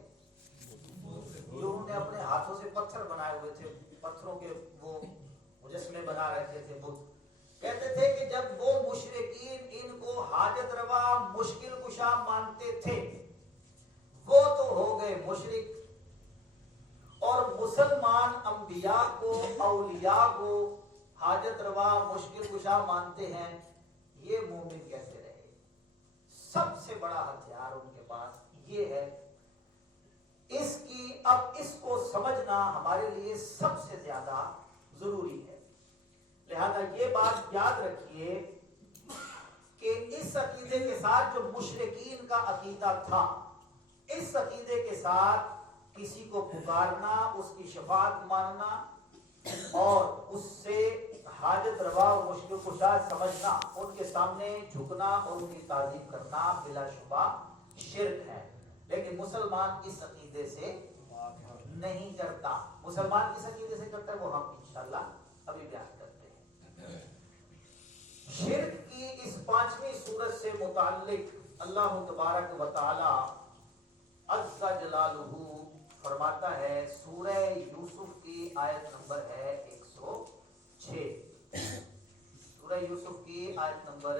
جو انہوں نے اپنے ہاتھوں سے پتھر بنائے ہوئے تھے، پتھروں کے وہ مجسمے بنا رکھے تھے بت، کہتے تھے کہ جب وہ مشرکین ان کو حاجت روا مشکل کشا مانتے تھے وہ تو ہو گئے مشرک، اور مسلمان انبیاء کو اولیاء کو حاجت روا مشکل کشا مانتے ہیں، یہ مومن کیسے رہے؟ سب سے بڑا ہتھیار ان کے پاس یہ ہے، اس کی اب اس کو سمجھنا ہمارے لیے سب سے زیادہ ضروری ہے۔ لہذا یہ بات یاد رکھیے کہ اس عقیدے کے ساتھ جو مشرکین کا عقیدہ تھا، اس عقیدے کے ساتھ کسی کو پکارنا، اس کی شفاعت ماننا اور اس سے حاجت روا اور مشکل کشا سمجھنا، ان کے سامنے جھکنا اور ان کی تعظیم کرنا بلا شبہ شرک ہے، لیکن مسلمان اس عقیدے سے نہیں کرتا۔ مسلمان کس عقیدے سے کرتا ہے وہ ہم انشاءاللہ ابھی بیان کرتے ہیں۔ شرک کی اس پانچویں صورت سے متعلق اللہ تبارک و تعالی عز جلالہ فرماتا ہے، سورہ یوسف کی آیت نمبر ہے 106، سورہ یوسف کی آیت نمبر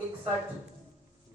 61,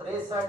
63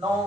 9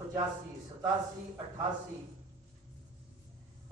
85, 87, 88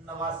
89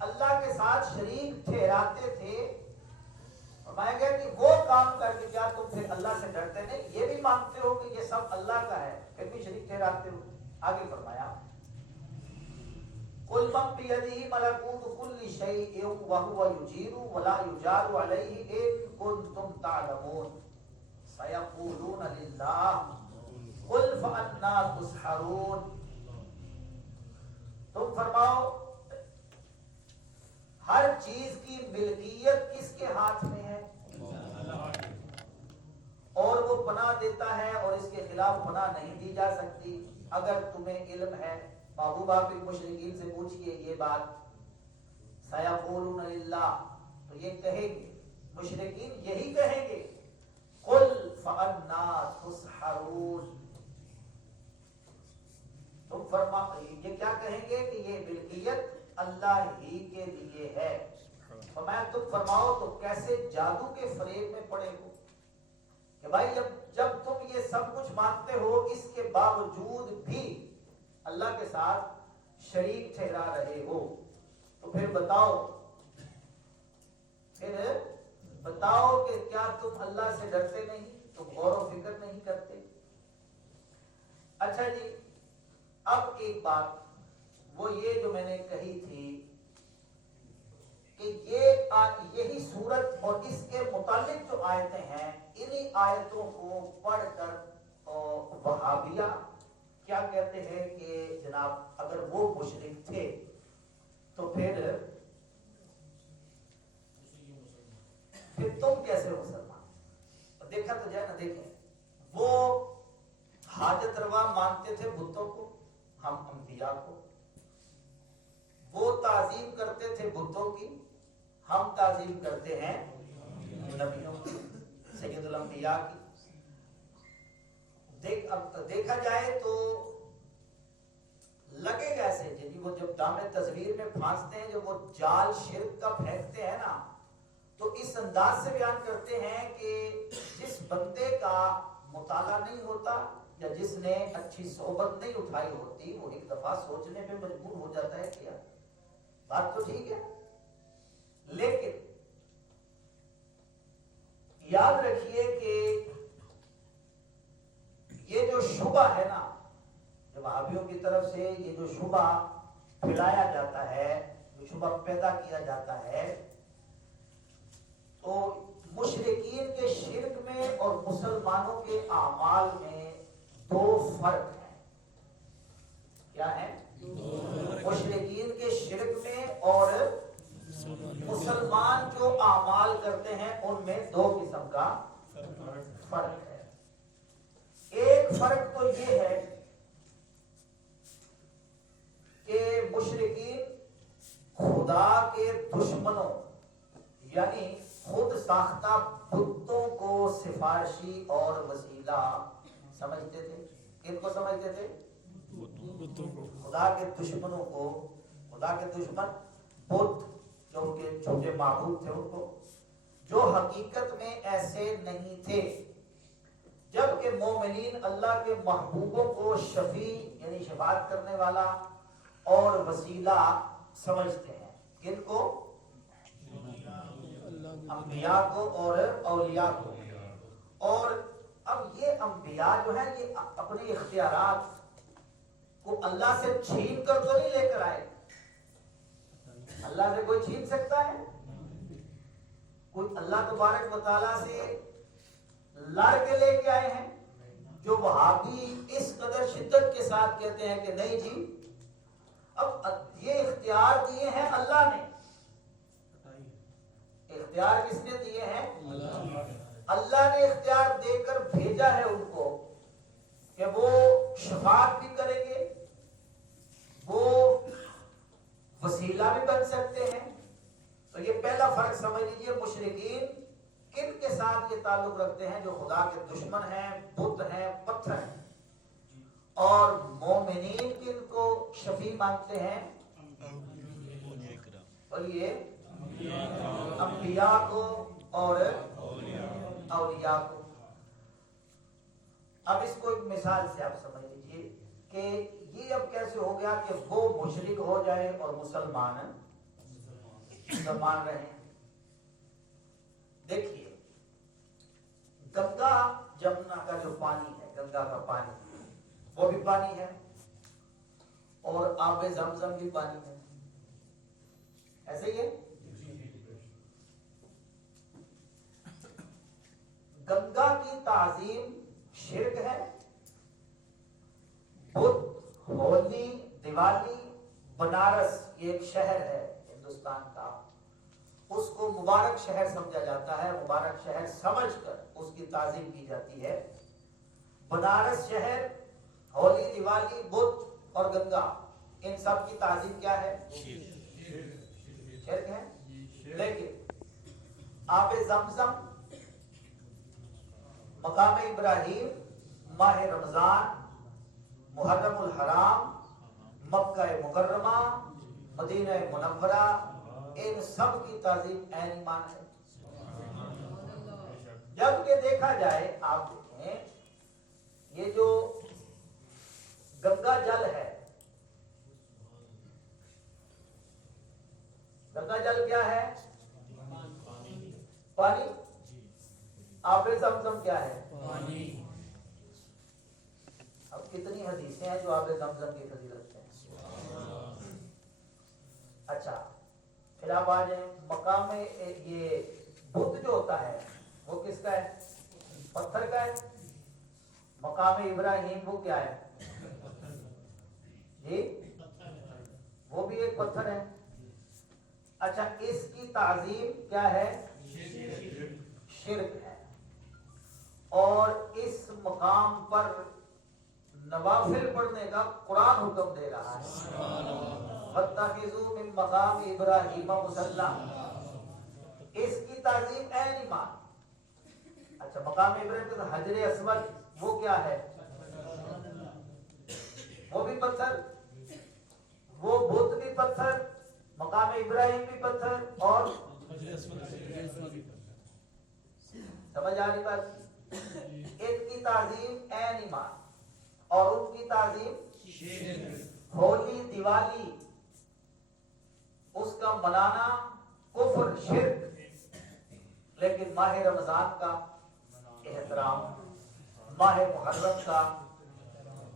اللہ کے ساتھ شریک ٹھہراتے تھے، فرمایا گیا کہ وہ کام کر کے کیا تم پھر اللہ سے ڈرتے نہیں؟ یہ بھی مانتے ہو کہ یہ سب اللہ کا ہے، پھر بھی شریک ٹھہراتے ہو؟ آگے فرمایا قل من بیدہ ملکوت کل شیء وہو یجیر ولا یجار علیہ ان کنتم تعلمون سیقولون للہ قل فأنا تسحرون۔ تم فرماؤ ہر چیز کی ملکیت کس کے ہاتھ میں ہے؟ اور وہ پناہ دیتا ہے اور اس کے خلاف پناہ نہیں دی جا سکتی۔ اگر تمہیں علم ہے محبوب آپ مشرکین سے پوچھئے یہ بات، سیقولون للہ، تو یہ کہیں گے، مشرکین یہی کہیں گے قل فأنا تسحرون، تم فرماؤ یہ کیا کہیں گے کہ یہ ملکیت اللہ ہی کے لیے ہے۔ فرمایا تم فرماؤ تو کیسے جادو کے فریب میں پڑے ہو کہ بھائی جب تم یہ سب کچھ مانتے ہو اس کے باوجود بھی اللہ کے ساتھ شریک ٹھہرا رہے ہو، تو پھر بتاؤ کہ کیا تم اللہ سے ڈرتے نہیں؟ تم غور و فکر نہیں کرتے؟ اچھا جی، اب ایک بات وہ یہ جو میں نے کہی تھی کہ یہی صورت اور اس کے متعلق جو آیتیں ہیں، انہی آیتوں کو پڑھ کر وہابیہ کیا کہتے ہیں کہ جناب اگر وہ مشرک تھے تو پھر تم کیسے مسلمان؟ دیکھا تو جائے نا، دیکھیں وہ حاجت روا مانتے تھے بتوں کو، ہم انبیاء کو، وہ تعظیم کرتے تھے بتوں کی، ہم تعظیم کرتے ہیں نبیوں کی، سید الانبیاء کی۔ دیکھا جائے تو لگے گا ایسے جی وہ جب دام تصویر میں پھانستے ہیں، جب وہ جال شرک کا پھینکتے ہیں نا، تو اس انداز سے بیان کرتے ہیں کہ جس بندے کا مطالعہ نہیں ہوتا یا جس نے اچھی صحبت نہیں اٹھائی ہوتی، وہ ایک دفعہ سوچنے پہ مجبور ہو جاتا ہے کہ بات تو ٹھیک ہے، لیکن یاد رکھیے کہ یہ جو شبہ ہے نا، جب وہابیوں کی طرف سے یہ جو شبہ پھیلایا جاتا ہے، جو شبہ پیدا کیا جاتا ہے، تو مشرکین کے شرک میں اور مسلمانوں کے اعمال میں دو فرق ہیں۔ کیا ہے؟ مشرکین کے شرک میں اور مسلمان جو اعمال کرتے ہیں ان میں دو قسم کا فرق ہے۔ ایک فرق تو یہ ہے کہ مشرکین خدا کے دشمنوں یعنی خود ساختہ بتوں کو سفارشی اور وسیلہ سمجھتے تھے۔ کن کو سمجھتے تھے؟ خدا کے دشمنوں کو، خدا کے دشمن بت جو ان کے چھوٹے معبود تھے، ان کو، جو حقیقت میں ایسے نہیں تھے، جبکہ مومنین اللہ کے محبوبوں کو شفیع یعنی شفاعت کرنے والا اور وسیلہ سمجھتے ہیں۔ کن کو؟ انبیاء کو اور اولیاء کو۔ اور اب یہ انبیاء جو ہیں یہ اپنے اختیارات کو اللہ سے چھین کر تو نہیں لے کر آئے۔ اللہ سے کوئی چھین سکتا ہے؟ کوئی اللہ تبارک و تعالیٰ سے لڑ کے لے کے آئے ہیں؟ جو وہابی اس قدر شدت کے ساتھ کہتے ہیں کہ نہیں جی، اب یہ اختیار دیے ہیں اللہ نے۔ اختیار کس نے دیے ہیں؟ اللہ نے اختیار دے کر بھیجا ہے ان کو کہ وہ شفاعت بھی کریں گے، وہ وسیلہ بھی بن سکتے ہیں۔ تو یہ پہلا فرق سمجھ لیجئے، مشرکین کن کے ساتھ یہ تعلق رکھتے ہیں؟ جو خدا کے دشمن ہیں، بت ہیں، پتھر ہیں۔ اور مومنین کن کو شفیع مانگتے ہیں؟ اور یہ انبیاء کو اور اولیاء کو۔ اب اس کو ایک مثال سے آپ سمجھ لیجئے کہ یہ اب کیسے ہو گیا کہ وہ مشرک ہو جائے اور مسلمان مان رہے ہیں. دیکھیے گنگا جمنا کا جو پانی ہے، گنگا کا پانی وہ بھی پانی ہے اور آب زمزم بھی پانی ہے، ایسے ہی ہے. گنگا کی تعظیم شرک ہے. بدھ، ہولی، دیوالی، بنارس یہ ایک شہر ہے ہندوستان کا، اس کو مبارک شہر سمجھا جاتا ہے، مبارک شہر سمجھ کر اس کی تعظیم کی جاتی ہے. بنارس شہر، ہولی، دیوالی، بدھ اور گنگا، ان سب کی تعظیم کیا ہے؟ شرک ہے. لیکن آب زمزم، مقام ابراہیم، ماہ رمضان، محرم الحرام، مکہ مکرمہ، مدینہ منورہ، ان سب کی تعظیم عین ایمان ہے. جب کہ دیکھا جائے، آپ دیکھیں یہ جو گنگا جل ہے، گنگا جل کیا ہے؟ پانی. آب زمزم کیا ہے؟ پانی. اب کتنی حدیثیں ہیں جو آب زمزم کی فضیلت ہیں. اچھا پھر آپ آ جائیں مقام میں. یہ بدھ جو ہوتا ہے وہ کس کا ہے؟ پتھر کا ہے. مقام ابراہیم وہ کیا ہے جی؟ وہ بھی ایک پتھر ہے. اچھا اس کی تعظیم کیا ہے؟ شرک ہے. اور اس مقام پر نوافل پڑھنے کا قرآن حکم دے رہا ہے. وَاتَّخِذُوا مِن مَقَامِ إِبْرَاهِيمَ مُصَلًّى، اس کی تعظیم عین ایمان. اچھا مقام ابراہیم کا حجر اسود وہ کیا ہے؟ وہ بھی پتھر. وہ بدھ بھی پتھر، مقام ابراہیم بھی پتھر، اور سمجھ آ رہی بات؟ ان کی تعظیم عین ایمان اور ان کی تعظیم ہولی، دیوالی اس کا منانا کفر، شرک. لیکن ماہ رمضان کا احترام، ماہ محرم کا.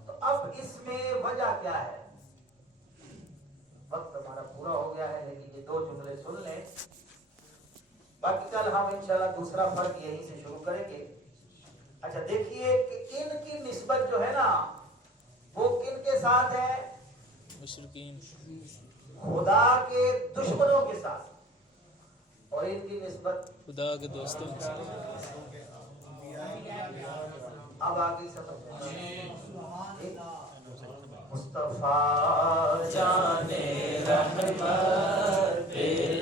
تو اب اس میں وجہ کیا ہے؟ وقت ہمارا پورا ہو گیا ہے، لیکن یہ 2 جملے سن لیں، باقی کل ہم انشاءاللہ دوسرا فرق یہیں سے شروع کریں گے. اچھا دیکھیے کہ ان کی نسبت جو ہے نا وہ کن کے ساتھ ہے؟ مشرکین، خدا کے دشمنوں کے ساتھ. اور ان کی نسبت خدا کے دوستوں کے ساتھ. اب آگے سمجھ مصطفیٰ جانے رحمت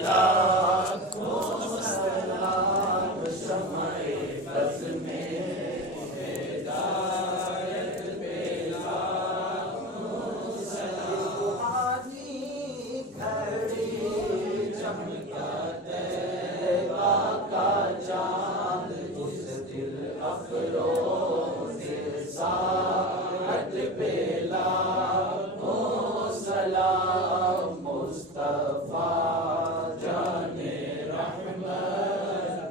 لاکھوں سلام، شمع بز میں ہدایت پہ لاکھوں سلام. روحانی گھڑی چمکا طیبہ کا چاند، اس دل افروز ساعت پہ لاکھوں سلام. مصطفیٰ جانے رحمت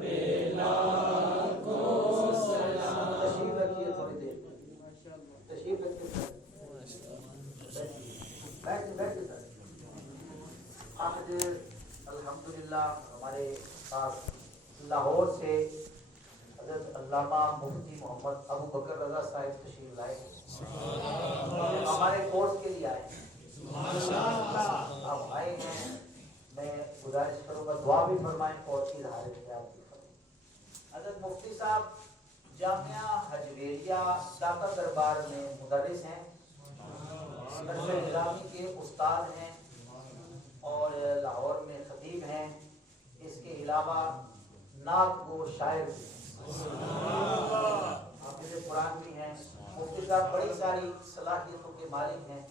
پہ لاکھوں سلام. تشریف رکھیے تھوڑی دیر، تشریف رکھیے. بیٹھے سر. آج الحمدللہ ہمارے پاس لاہور سے حضرت علامہ مفتی محمد ابو بکر رضا صاحب تشریف لائے. ہمارے کورس کے لیے آئے. آپ آئے ہیں، میں گزارش کروں گا دعا بھی فرمائیں اور اظہار خیال بھی فرمائیں. حضرت مفتی صاحب جامعہ حجویریہ داتا دربار میں مدرس ہیں، درس نظامی کے استاد ہیں اور لاہور میں خطیب ہیں. اس کے علاوہ نعت گو شاعر بھی حافظ قرآن بھی ہیں. مفتی صاحب بڑی ساری صلاحیتوں کے مالک ہیں.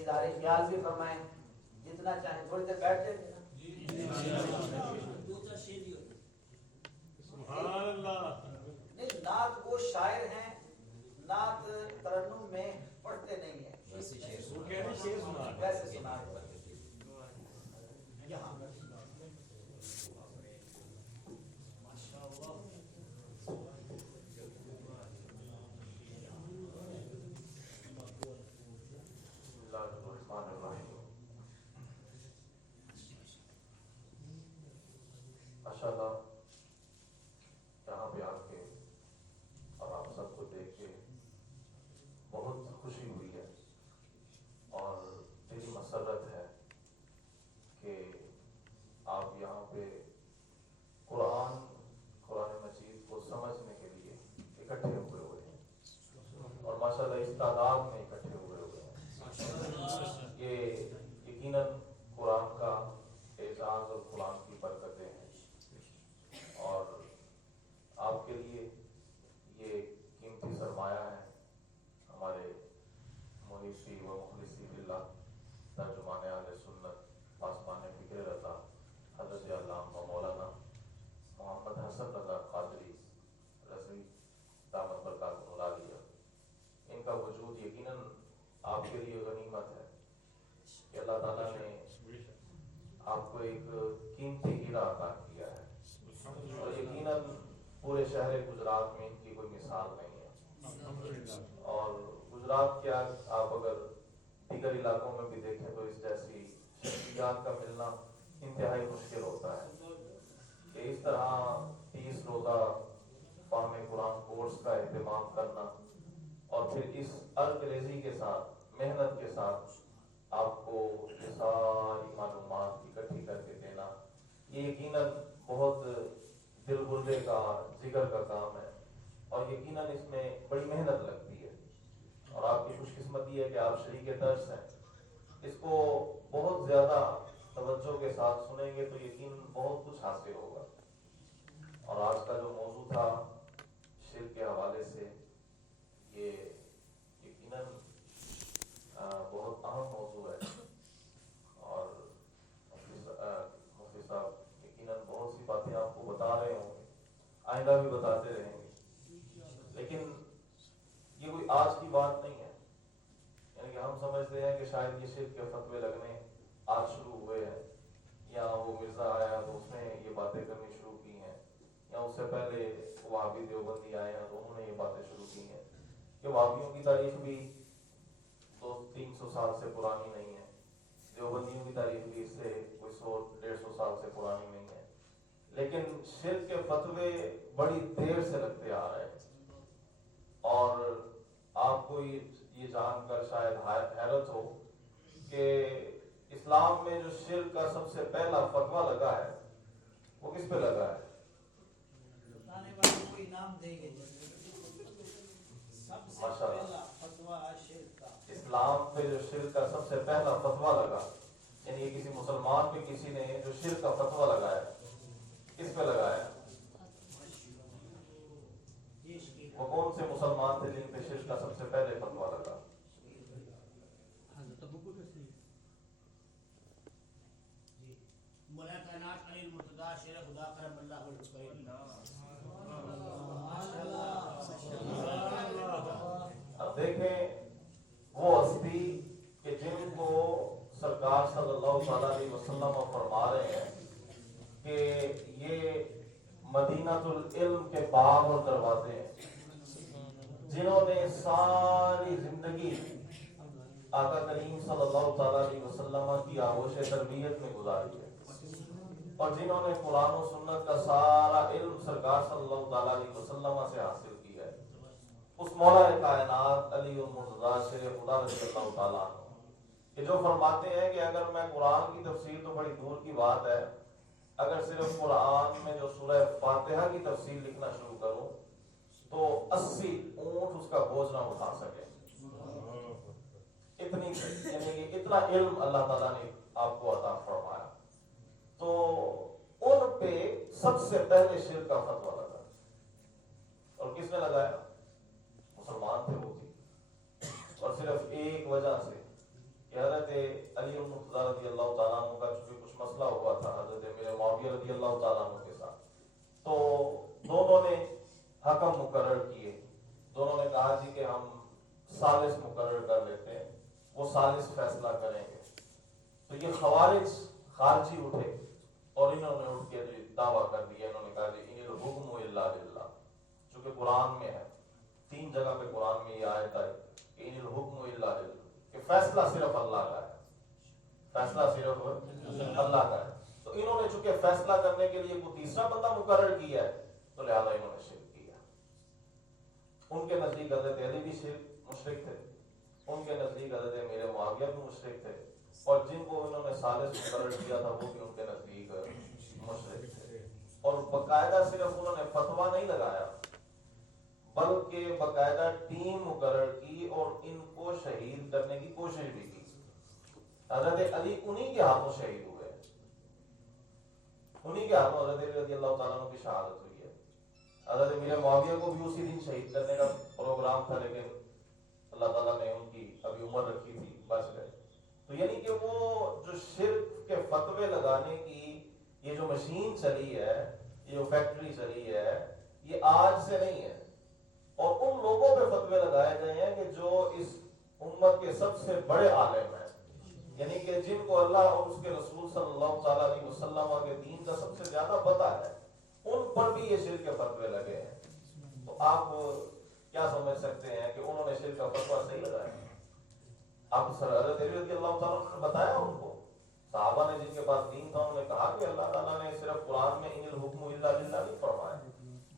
ادارے خیال بھی فرمائیں، جتنا چاہیں تھوڑی دیر بیٹھ جائیں. نہیں، نعت گو شاعر ہیں، نعت ترنم میں پڑھتے نہیں ہیں، ویسے سنا یہاں الرحمن الرحیم. ماشاءاللہ یہاں پہ آ کے اور آپ سب کو دیکھ کے بہت خوشی ہوئی ہے اور دلی مسرت ہے کہ آپ یہاں پہ قرآن مجید کو سمجھنے کے لیے اکٹھے ہوئے ہیں اور ماشاءاللہ اس تعداد میں اکٹھے ہوئے ہیں. یہ یقیناً قرآن کا اعزاز اور قرآن کی برکتیں ہیں اور آپ کے لیے یہ قیمتی سرمایہ ہے. ہمارے منیسی و مخلصی باللہ ترجمان اہل سنت پاسبان فکر رضا حضرت علامہ مولانا محمد حسن رضا قادری رضوی دامت برکاتہ العالیہ، ان کا وجود یقیناً آپ کے لیے غنیمت ہے کہ اللہ تعالیٰ نے آپ کو ایک قیمتی ہیرا عطا کیا ہے اور یقیناً پورے شہر گجرات میں ان کی کوئی مثال نہیں ہے. اور گجرات کیا آپ اگر دیگر علاقوں میں بھی دیکھیں تو اس جیسی شخصیات کا ملنا انتہائی مشکل ہوتا ہے کہ اس طرح 30 روزہ فہم قرآن کورس کا اہتمام کرنا اور پھر اس انگریزی کے ساتھ محنت کے ساتھ آپ کو یہ ساری معلومات اکٹھی کر کے دینا، یہ یقیناً بہت دل بردے کا ذکر کا کام ہے اور یقیناً اس میں بڑی محنت لگتی ہے. اور آپ کی خوش قسمتی ہے کہ آپ شریک درس ہیں. اس کو بہت زیادہ توجہ کے ساتھ سنیں گے تو یقیناً بہت کچھ حاصل ہوگا. اور آج کا جو موضوع تھا شرک کے حوالے سے، یہ یقیناً بہت اہم موضوع ہے اور مفتی صاحب یقیناً بہت سی باتیں آپ کو بتا رہے ہوں گے، آئندہ بھی بتاتے رہیں گے. لیکن یہ کوئی آج کی بات نہیں ہے، یعنی کہ ہم سمجھتے ہیں کہ شاید یہ شرک کے فتوے لگنے آج شروع ہوئے ہیں یا وہ مرزا آیا تو اس نے یہ باتیں کرنی شروع کی ہیں یا اس سے پہلے وہابی دیوبندی آئے ہیں تو انہوں نے یہ باتیں شروع کی ہیں. کہ وہابیوں کی تاریخ بھی 200-300 سال سے پرانی نہیں ہے، دیوبندیوں کی تاریخ بھی اس سے کوئی 100-150 سال سے پرانی نہیں ہے، لیکن شرک کے فتوے بڑی دیر سے لگتے آ رہے ہیں. اور آپ کو یہ جان کر شاید حیرت ہو کہ اسلام میں جو شرک کا سب سے پہلا فتویٰ لگا ہے وہ کس پہ لگا ہے؟ اسلام پہ جو شرک کا سب سے پہلا فتویٰ لگا، یعنی یہ کسی مسلمان پہ کسی نے جو شرک کا فتویٰ لگایا کس پہ لگایا؟ وہ کون سے مسلمان تھے جن پہ شرک کا سب سے پہلے فتویٰ لگا؟ اب دیکھیں وہ ہستی کہ جن کو سرکار صلی اللہ تعالیٰ علیہ وسلم فرما رہے ہیں کہ یہ مدینہ العلم کے باب اور دروازے ہیں، جنہوں نے ساری زندگی آقا کریم صلی اللہ تعالیٰ علیہ وسلم کی آغوش تربیت میں گزاری ہے اور جنہوں نے قرآن و سنت کا سارا علم سرکار صلی اللہ تعالیٰ علیہ وسلم سے حاصل کیا ہے، اس مولا کائنات علی المرتضیٰ شیر خدا رضی اللہ تعالیٰ عنہ کہ جو فرماتے ہیں کہ اگر میں قرآن کی تفسیر تو بڑی دور کی بات ہے، اگر صرف قرآن میں جو سورہ فاتحہ کی تفسیر لکھنا شروع کروں تو 80 اونٹ اس کا بوجھ نہ اٹھا سکے. اتنی یعنی کہ اتنا علم اللہ تعالیٰ نے آپ کو عطا فرمایا. تو ان پہ سب سے پہلے شرک کا فتویٰ لگا اور کس نے لگایا؟ مسلمان تھے وہ بھی، اور صرف ایک وجہ سے کہ حضرت علی المرتضیٰ رضی اللہ تعالیٰ عنہ کا چونکہ کچھ مسئلہ ہوا تھا حضرت امیر معاویہ رضی اللہ تعالیٰ عنہ کے ساتھ، تو دونوں نے حکم مقرر کیے. دونوں نے کہا جی کہ ہم ثالث مقرر کر لیتے ہیں، وہ ثالث فیصلہ کریں گے. تو یہ خوارج خارجی اٹھے اور انہوں نے اٹھ کے دعویٰ کر دیا، انہوں نے کہا کہ ان الحکم الا للہ، چونکہ قرآن میں ہے 3 جگہ پہ قرآن میں یہ آیت ہے کہ ان الحکم الا للہ، کہ فیصلہ صرف اللہ کا ہے. لیے کوئی تیسرا بندہ مقرر کیا ہے تو لہٰذا انہوں نے شرک کیا. ان کے نزدیک حضرت علی بھی شرک مشرک تھے, ان کے نزدیک حضرت امیر معاویہ بھی مشرک تھے, اور جن کو انہوں نے ثالث مقرر کیا تھا وہ بھی ان کے نزدیک مشرک تھے. اور باقاعدہ صرف انہوں نے فتویٰ نہیں لگایا بلکہ باقاعدہ ٹیم مقرر کی اور ان کو شہید کرنے کی کوشش بھی کی. حضرت علی انہی کے ہاتھوں شہید ہوئے, انہی کے ہاتھوں حضرت علی رضی اللہ تعالیٰ عنہ کی شہادت ہوئی ہے. حضرت امیر معاویہ کو بھی اسی دن شہید کرنے کا پروگرام تھا, لیکن اللہ تعالیٰ نے ان کی ابھی عمر رکھی تھی, بچ گئے. تو یعنی کہ وہ جو شرک کے فتوے لگانے کی یہ جو مشین چلی ہے, یہ جو فیکٹری چلی ہے, یہ آج سے نہیں ہے. اور ان لوگوں پہ فتوے لگائے گئے ہیں کہ جو اس امت کے سب سے بڑے عالم ہیں, یعنی کہ جن کو اللہ اور اس کے رسول صلی اللہ تعالیٰ علیہ وسلم کے دین کا سب سے زیادہ پتہ ہے, ان پر بھی یہ شرک کے فتوے لگے ہیں. تو آپ کیا سمجھ سکتے ہیں کہ انہوں نے شرک کا فتویٰ صحیح لگایا؟ آپ حضرت علی رضی اللہ تعالیٰ نے بتایا ان کو, صحابہ نے جن کے پاس دین تھا انہوں نے کہا کہ اللہ تعالیٰ نے صرف قرآن میں ان الحکم الا للہ نہیں فرمایا,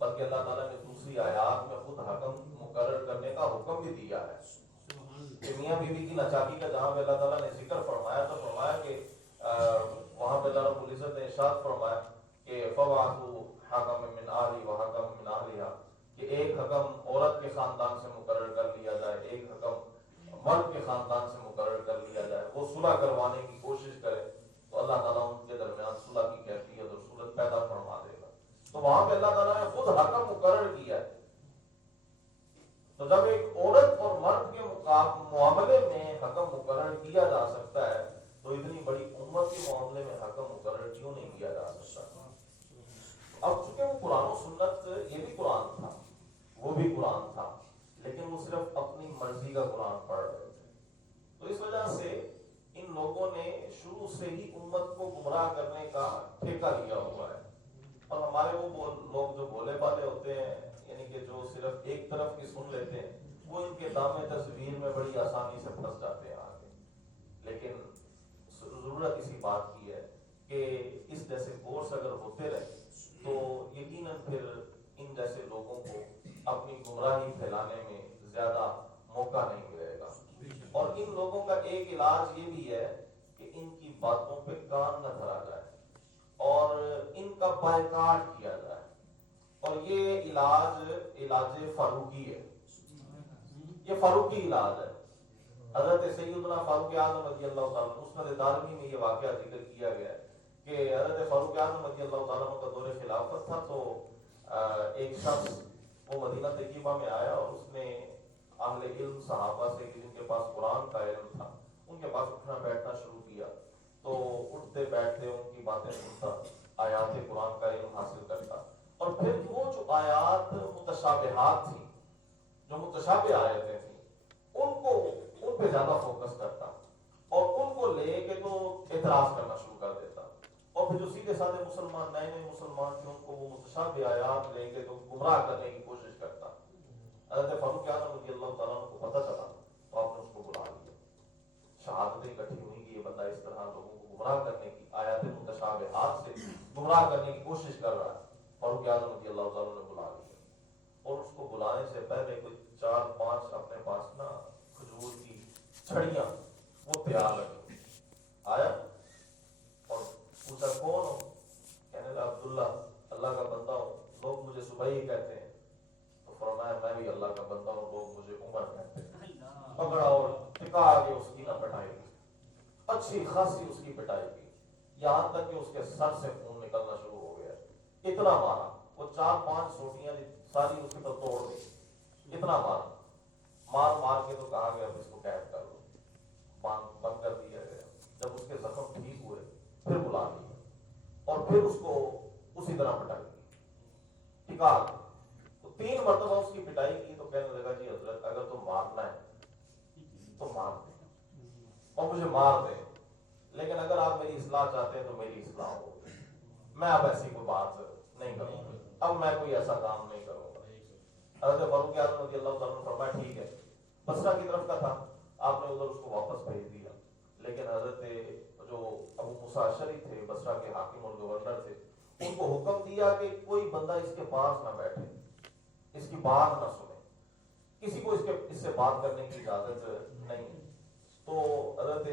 بلکہ اللہ تعالیٰ نے دوسری آیات میں خود حکم مقرر کرنے کا حکم بھی دیا ہے. کہ میاں بیوی کی ناچاکی کا جہاں پہ اللہ تعالیٰ نے ذکر فرمایا تو فرمایا کہ وہاں پہ اللہ رب العزت نے ارشاد فرمایا کہ فَوَعَثُوا حَكَمًا مِّنْ أَهْلِهِ وَحَكَمًا مِّنْ أَهْلِهَا, کہ ایک حکم عورت کے خاندان سے مقرر کر لیا جائے, ایک حکم مرد کے خاندان سے مقرر کر لیا جائے, وہ صلح کروانے کی کوشش کرے تو اللہ تعالیٰ ان کے درمیان صلح کی کیفیت اور صورت پیدا فرما دے گا. تو وہاں پہ اللہ تعالیٰ نے خود حکم مقرر کیا ہے. تو جب ایک عورت اور مرد کے معاملے میں حکم مقرر کیا جا سکتا ہے تو اتنی بڑی امت کے معاملے میں حکم مقرر کیوں نہیں کیا جا سکتا؟ اب چونکہ وہ قرآن و سنت, یہ بھی قرآن تھا وہ بھی قرآن تھا, لیکن وہ صرف اپنی مرضی کا قرآن پڑھ رہے تھے. تو اس وجہ سے ان لوگوں نے شروع سے ہی امت کو گمراہ کرنے کا ٹھیکہ لیا ہوا ہے. اور ہمارے وہ لوگ جو بولے بالے ہوتے ہیں, یعنی کہ جو صرف ایک طرف کی سن لیتے ہیں, وہ ان کے دامِ تصویر میں بڑی آسانی سے پھنس جاتے ہیں آگے. لیکن ضرورت اسی بات کی ہے کہ اس جیسے کورس اگر ہوتے رہے تو یقیناً پھر ان جیسے لوگوں کو اپنی گمراہی پھیلانے میں زیادہ موقع نہیں ملے گا. اور ان لوگوں کا ایک علاج یہ بھی ہے کہ ان کی باتوں پہ کان نہ دھرا جائے اور ان کا بائیکاٹ کیا جائے. اور یہ علاج فاروقی ہے, یہ فاروقی علاج ہے. حضرت سیدنا فاروق اعظم رضی اللہ تعالیٰ عنہ, مسند دارمی میں یہ واقعہ ذکر کیا گیا ہے کہ حضرت فاروق اعظم رضی اللہ تعالیٰ عنہ کا دور خلافت تھا. تو ایک شخص وہ مدینہ طیبہ میں آیا اور اس نے اہل علم صحابہ سے جن کے پاس قرآن کا علم تھا ان کے پاس اٹھنا بیٹھنا شروع کیا. تو اٹھتے بیٹھتے ان کی باتیں سنتا, آیات قرآن کا علم حاصل کرتا, اور پھر وہ جو آیات متشابہات تھیں, جو متشابہ آیتیں تھیں, ان پہ زیادہ فوکس کرتا اور ان کو لے کے تو اعتراض کرنا شروع کر دیتا. اور پھر جو سیدھے سادھے مسلمان, نئے نئے مسلمان تھے, ان کو وہ متشابہ آیات لے کے تو گمراہ کرنے کی کوشش کرتا. حضرت فاروق اعظم رضی اللہ تعالیٰ عنہ کو پتہ چلا تو آپ نے اس کو بلا لیا. شہادتیں اکٹھی ہوئی کہ یہ بندہ اس طرح لوگوں کو گمراہ کرنے کی, آیات متشابہات سے گمراہ کرنے کی کوشش کر رہا ہے. فاروق اعظم رضی اللہ تعالیٰ نے بلا لیا اور اس کو بلانے سے پہلے کچھ 4-5 اپنے پاس نا کھجور کی چھڑیاں وہ تیار رکھی. آیا اور پوچھا کون ہو؟ کہنے لگا عبداللہ, اللہ کا بندہ ہوں, لوگ مجھے صبح ہی کہتے ہیں. تو فرمایا میں بھی اللہ کا بندہ ہوں, لوگ مجھے عمر کہتے ہیں. پکڑا اور ٹکا کے اس کی نہ پٹائی کی, اچھی خاصی اس کی پٹائی کی, یہاں تک کہ اس کے سر سے خون نکلنا شروع ہو گیا. اتنا مارا, وہ 4-5 سوٹیاں ساری اس پر توڑ دی, اتنا مارا. مار کے تو کہا گیا اب اس کو قید کر لو, بند کر دیا گیا. جب اس کے زخم ٹھیک ہوئے پھر بلا لیا اور پھر اس کو اسی طرح پٹائی کی, ٹکا کے. تو 3 مرتبہ اس کی پٹائی کی. تو کہنے لگا جی حضرت اگر تو مارنا ہے تو مار دیں اور مجھے مار دیں, لیکن اگر آپ میری اصلاح چاہتے ہیں تو میری اصلاح ہو, میں اب ایسی کوئی بات نہیں کروں گا, اب میں کوئی ایسا کام نہیں کروں گا. حضرت فاروق اعظم رضی اللہ تعالیٰ نے فرمایا ٹھیک ہے. بصرہ کی طرف کا تھا, آپ نے ادھر اس کو واپس بھیج دیا. لیکن حضرت جو ابو موسیٰ اشعری تھے, بصرہ کے حاکم اور گورنر تھے, ان کو حکم بندہ اس کے پاس نہ بیٹھے، اس کی بات نہ سنے، کسی کو اس سے بات کرنے کی اجازت نہیں۔ تو حضرت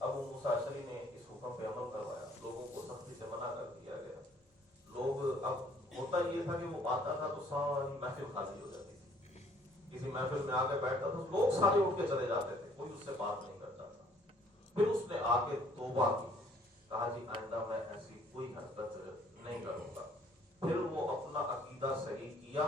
ابو موسیٰ اشعری نے اس حکم پہ عمل کروایا، لوگوں کو سختی سے منع کر دیا گیا۔ لوگ اب ہوتا یہ تھا کہ وہ آتا تھا تو ساری محفل خالی ہو جاتی تھی، کسی محفل میں آ کے بیٹھتا تھا لوگ سارے اٹھ کے چلے جاتے تھے، کوئی اس سے بات نہیں کرتا تھا۔ پھر اس نے آ کے توبہ کی، کہا جی آئندہ میں ایسی کوئی حرکت نہیں کروں گا۔ پھر وہ اپنا عقیدہ صحیح کیا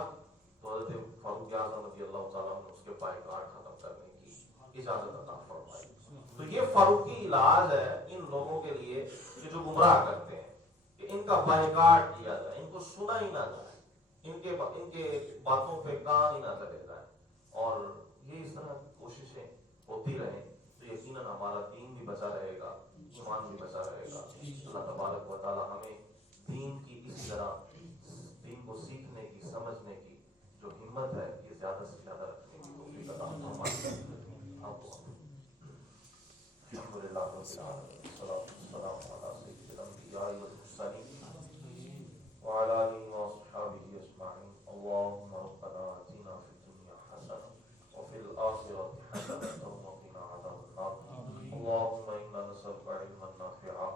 تو حضرت فاروق اعظم رضی اللہ تعالیٰ نے اس کے بائیکاٹ ختم کرنے کی اجازت عطا فرمائی۔ تو یہ فاروقی علاج ہے ان لوگوں کے لیے کہ جو گمراہ کرتے ہیں، کہ ان کا بائیکاٹ کیا جائے، ان کو سنا ہی نہ جائے، ان کے باتوں پہ کان ہی نہ کرے جائے، اور یہ اس طرح کی کوششیں ہوتی رہیں تو یقیناً ہمارا دین بھی بچا رہے گا، ایمان بھی بچا رہے گا۔ اللہ تبارک و تعالیٰ ہمیں دین کی اسی طرح دین کو سیکھنے کی، سمجھنے کی جو ہمت ہے یہ زیادہ سے زیادہ رکھنے کی توفیق عطا فرمائے۔ الحمدللہ رب العالمین، والصلاۃ والسلام علی سید الانبیاء والمرسلین وعلی آلہ واصحابہ اجمعین۔ اللہم ربنا آتنا فی الدنیا حسنہ وفی الآخرۃ حسنہ وقنا عذاب النار۔ اللہم انا نسألک علما نافعا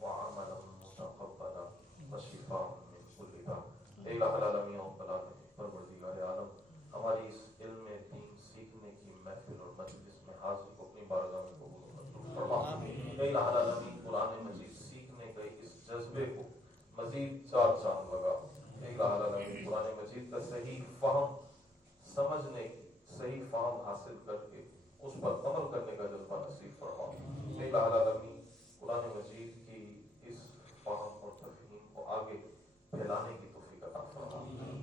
وعملا متقبلا وشفاء من کل داء۔ اے الہ العالمین رب العالمین، پروردگار عالم، ہماری اس علم دین سیکھنے کی محفل اور مجلس میں حاضر کو اپنی بارگاہ میں قبول و منظور فرما۔ اے الہ العالمین، قرآن مجید سیکھنے کے اس جذبے کو مزید چار چاند لگا۔ اے الہ العالمین، قرآن مجید کا صحیح فہم سمجھنے کی، صحیح فہم حاصل کر کے اس پر عمل کرنے کا جذبہ نصیب فرما۔ اے الہ العالمین، قرآن مجید کی اس فہم اور تفہیم کو آگے پھیلانے کی توفیق عطا فرما۔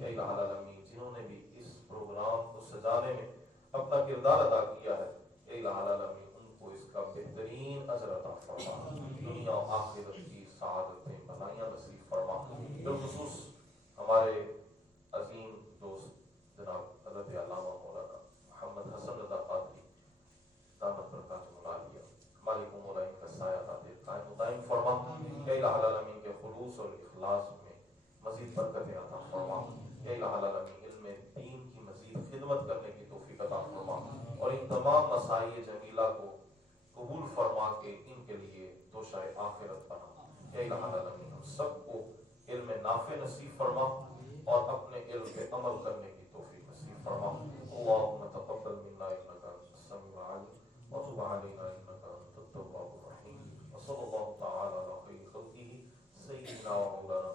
اے الہ العالمین، جنہوں نے بھی اس پروگرام کو سجانے میں اپنا کردار ادا کیا ہے، اے الہ العالمین ان کو اس کا بہترین اجر عطا فرما، دنیا و آخرت کی سعادتیں بھلائیاں نصیب فرما۔ بالخصوص ہمارے عظیم دوست جناب حضرت علامہ مولانا محمد حسن رضا قادری دامت برکاتہ العالیہ، مالک و مولا ان کا سایہ خاطر قائم و دائم فرما۔ اے الہ العالمین کے خلوص اور اخلاص میں مزید برکتیں عطا فرما۔ اے الہ العالمین، علم دین کی مزید خدمت کرنے کی توفیق عطا فرما، اور ان تمام مسائی جمیلہ کو قبول فرما کے ان کے لیے توشہ آخرت بنا۔ اے الہ العالمین، ہم سب کو علم نافع نصیب فرما اور اپنے علم پہ عمل کرنے کی توفیق نصیب فرما۔ اللہم تقبل منا انک انت السمیع العلیم وتب علینا انک انت التواب الرحیم، وصلی اللہ تعالی علی خیر خلقہ سیدنا و مولانا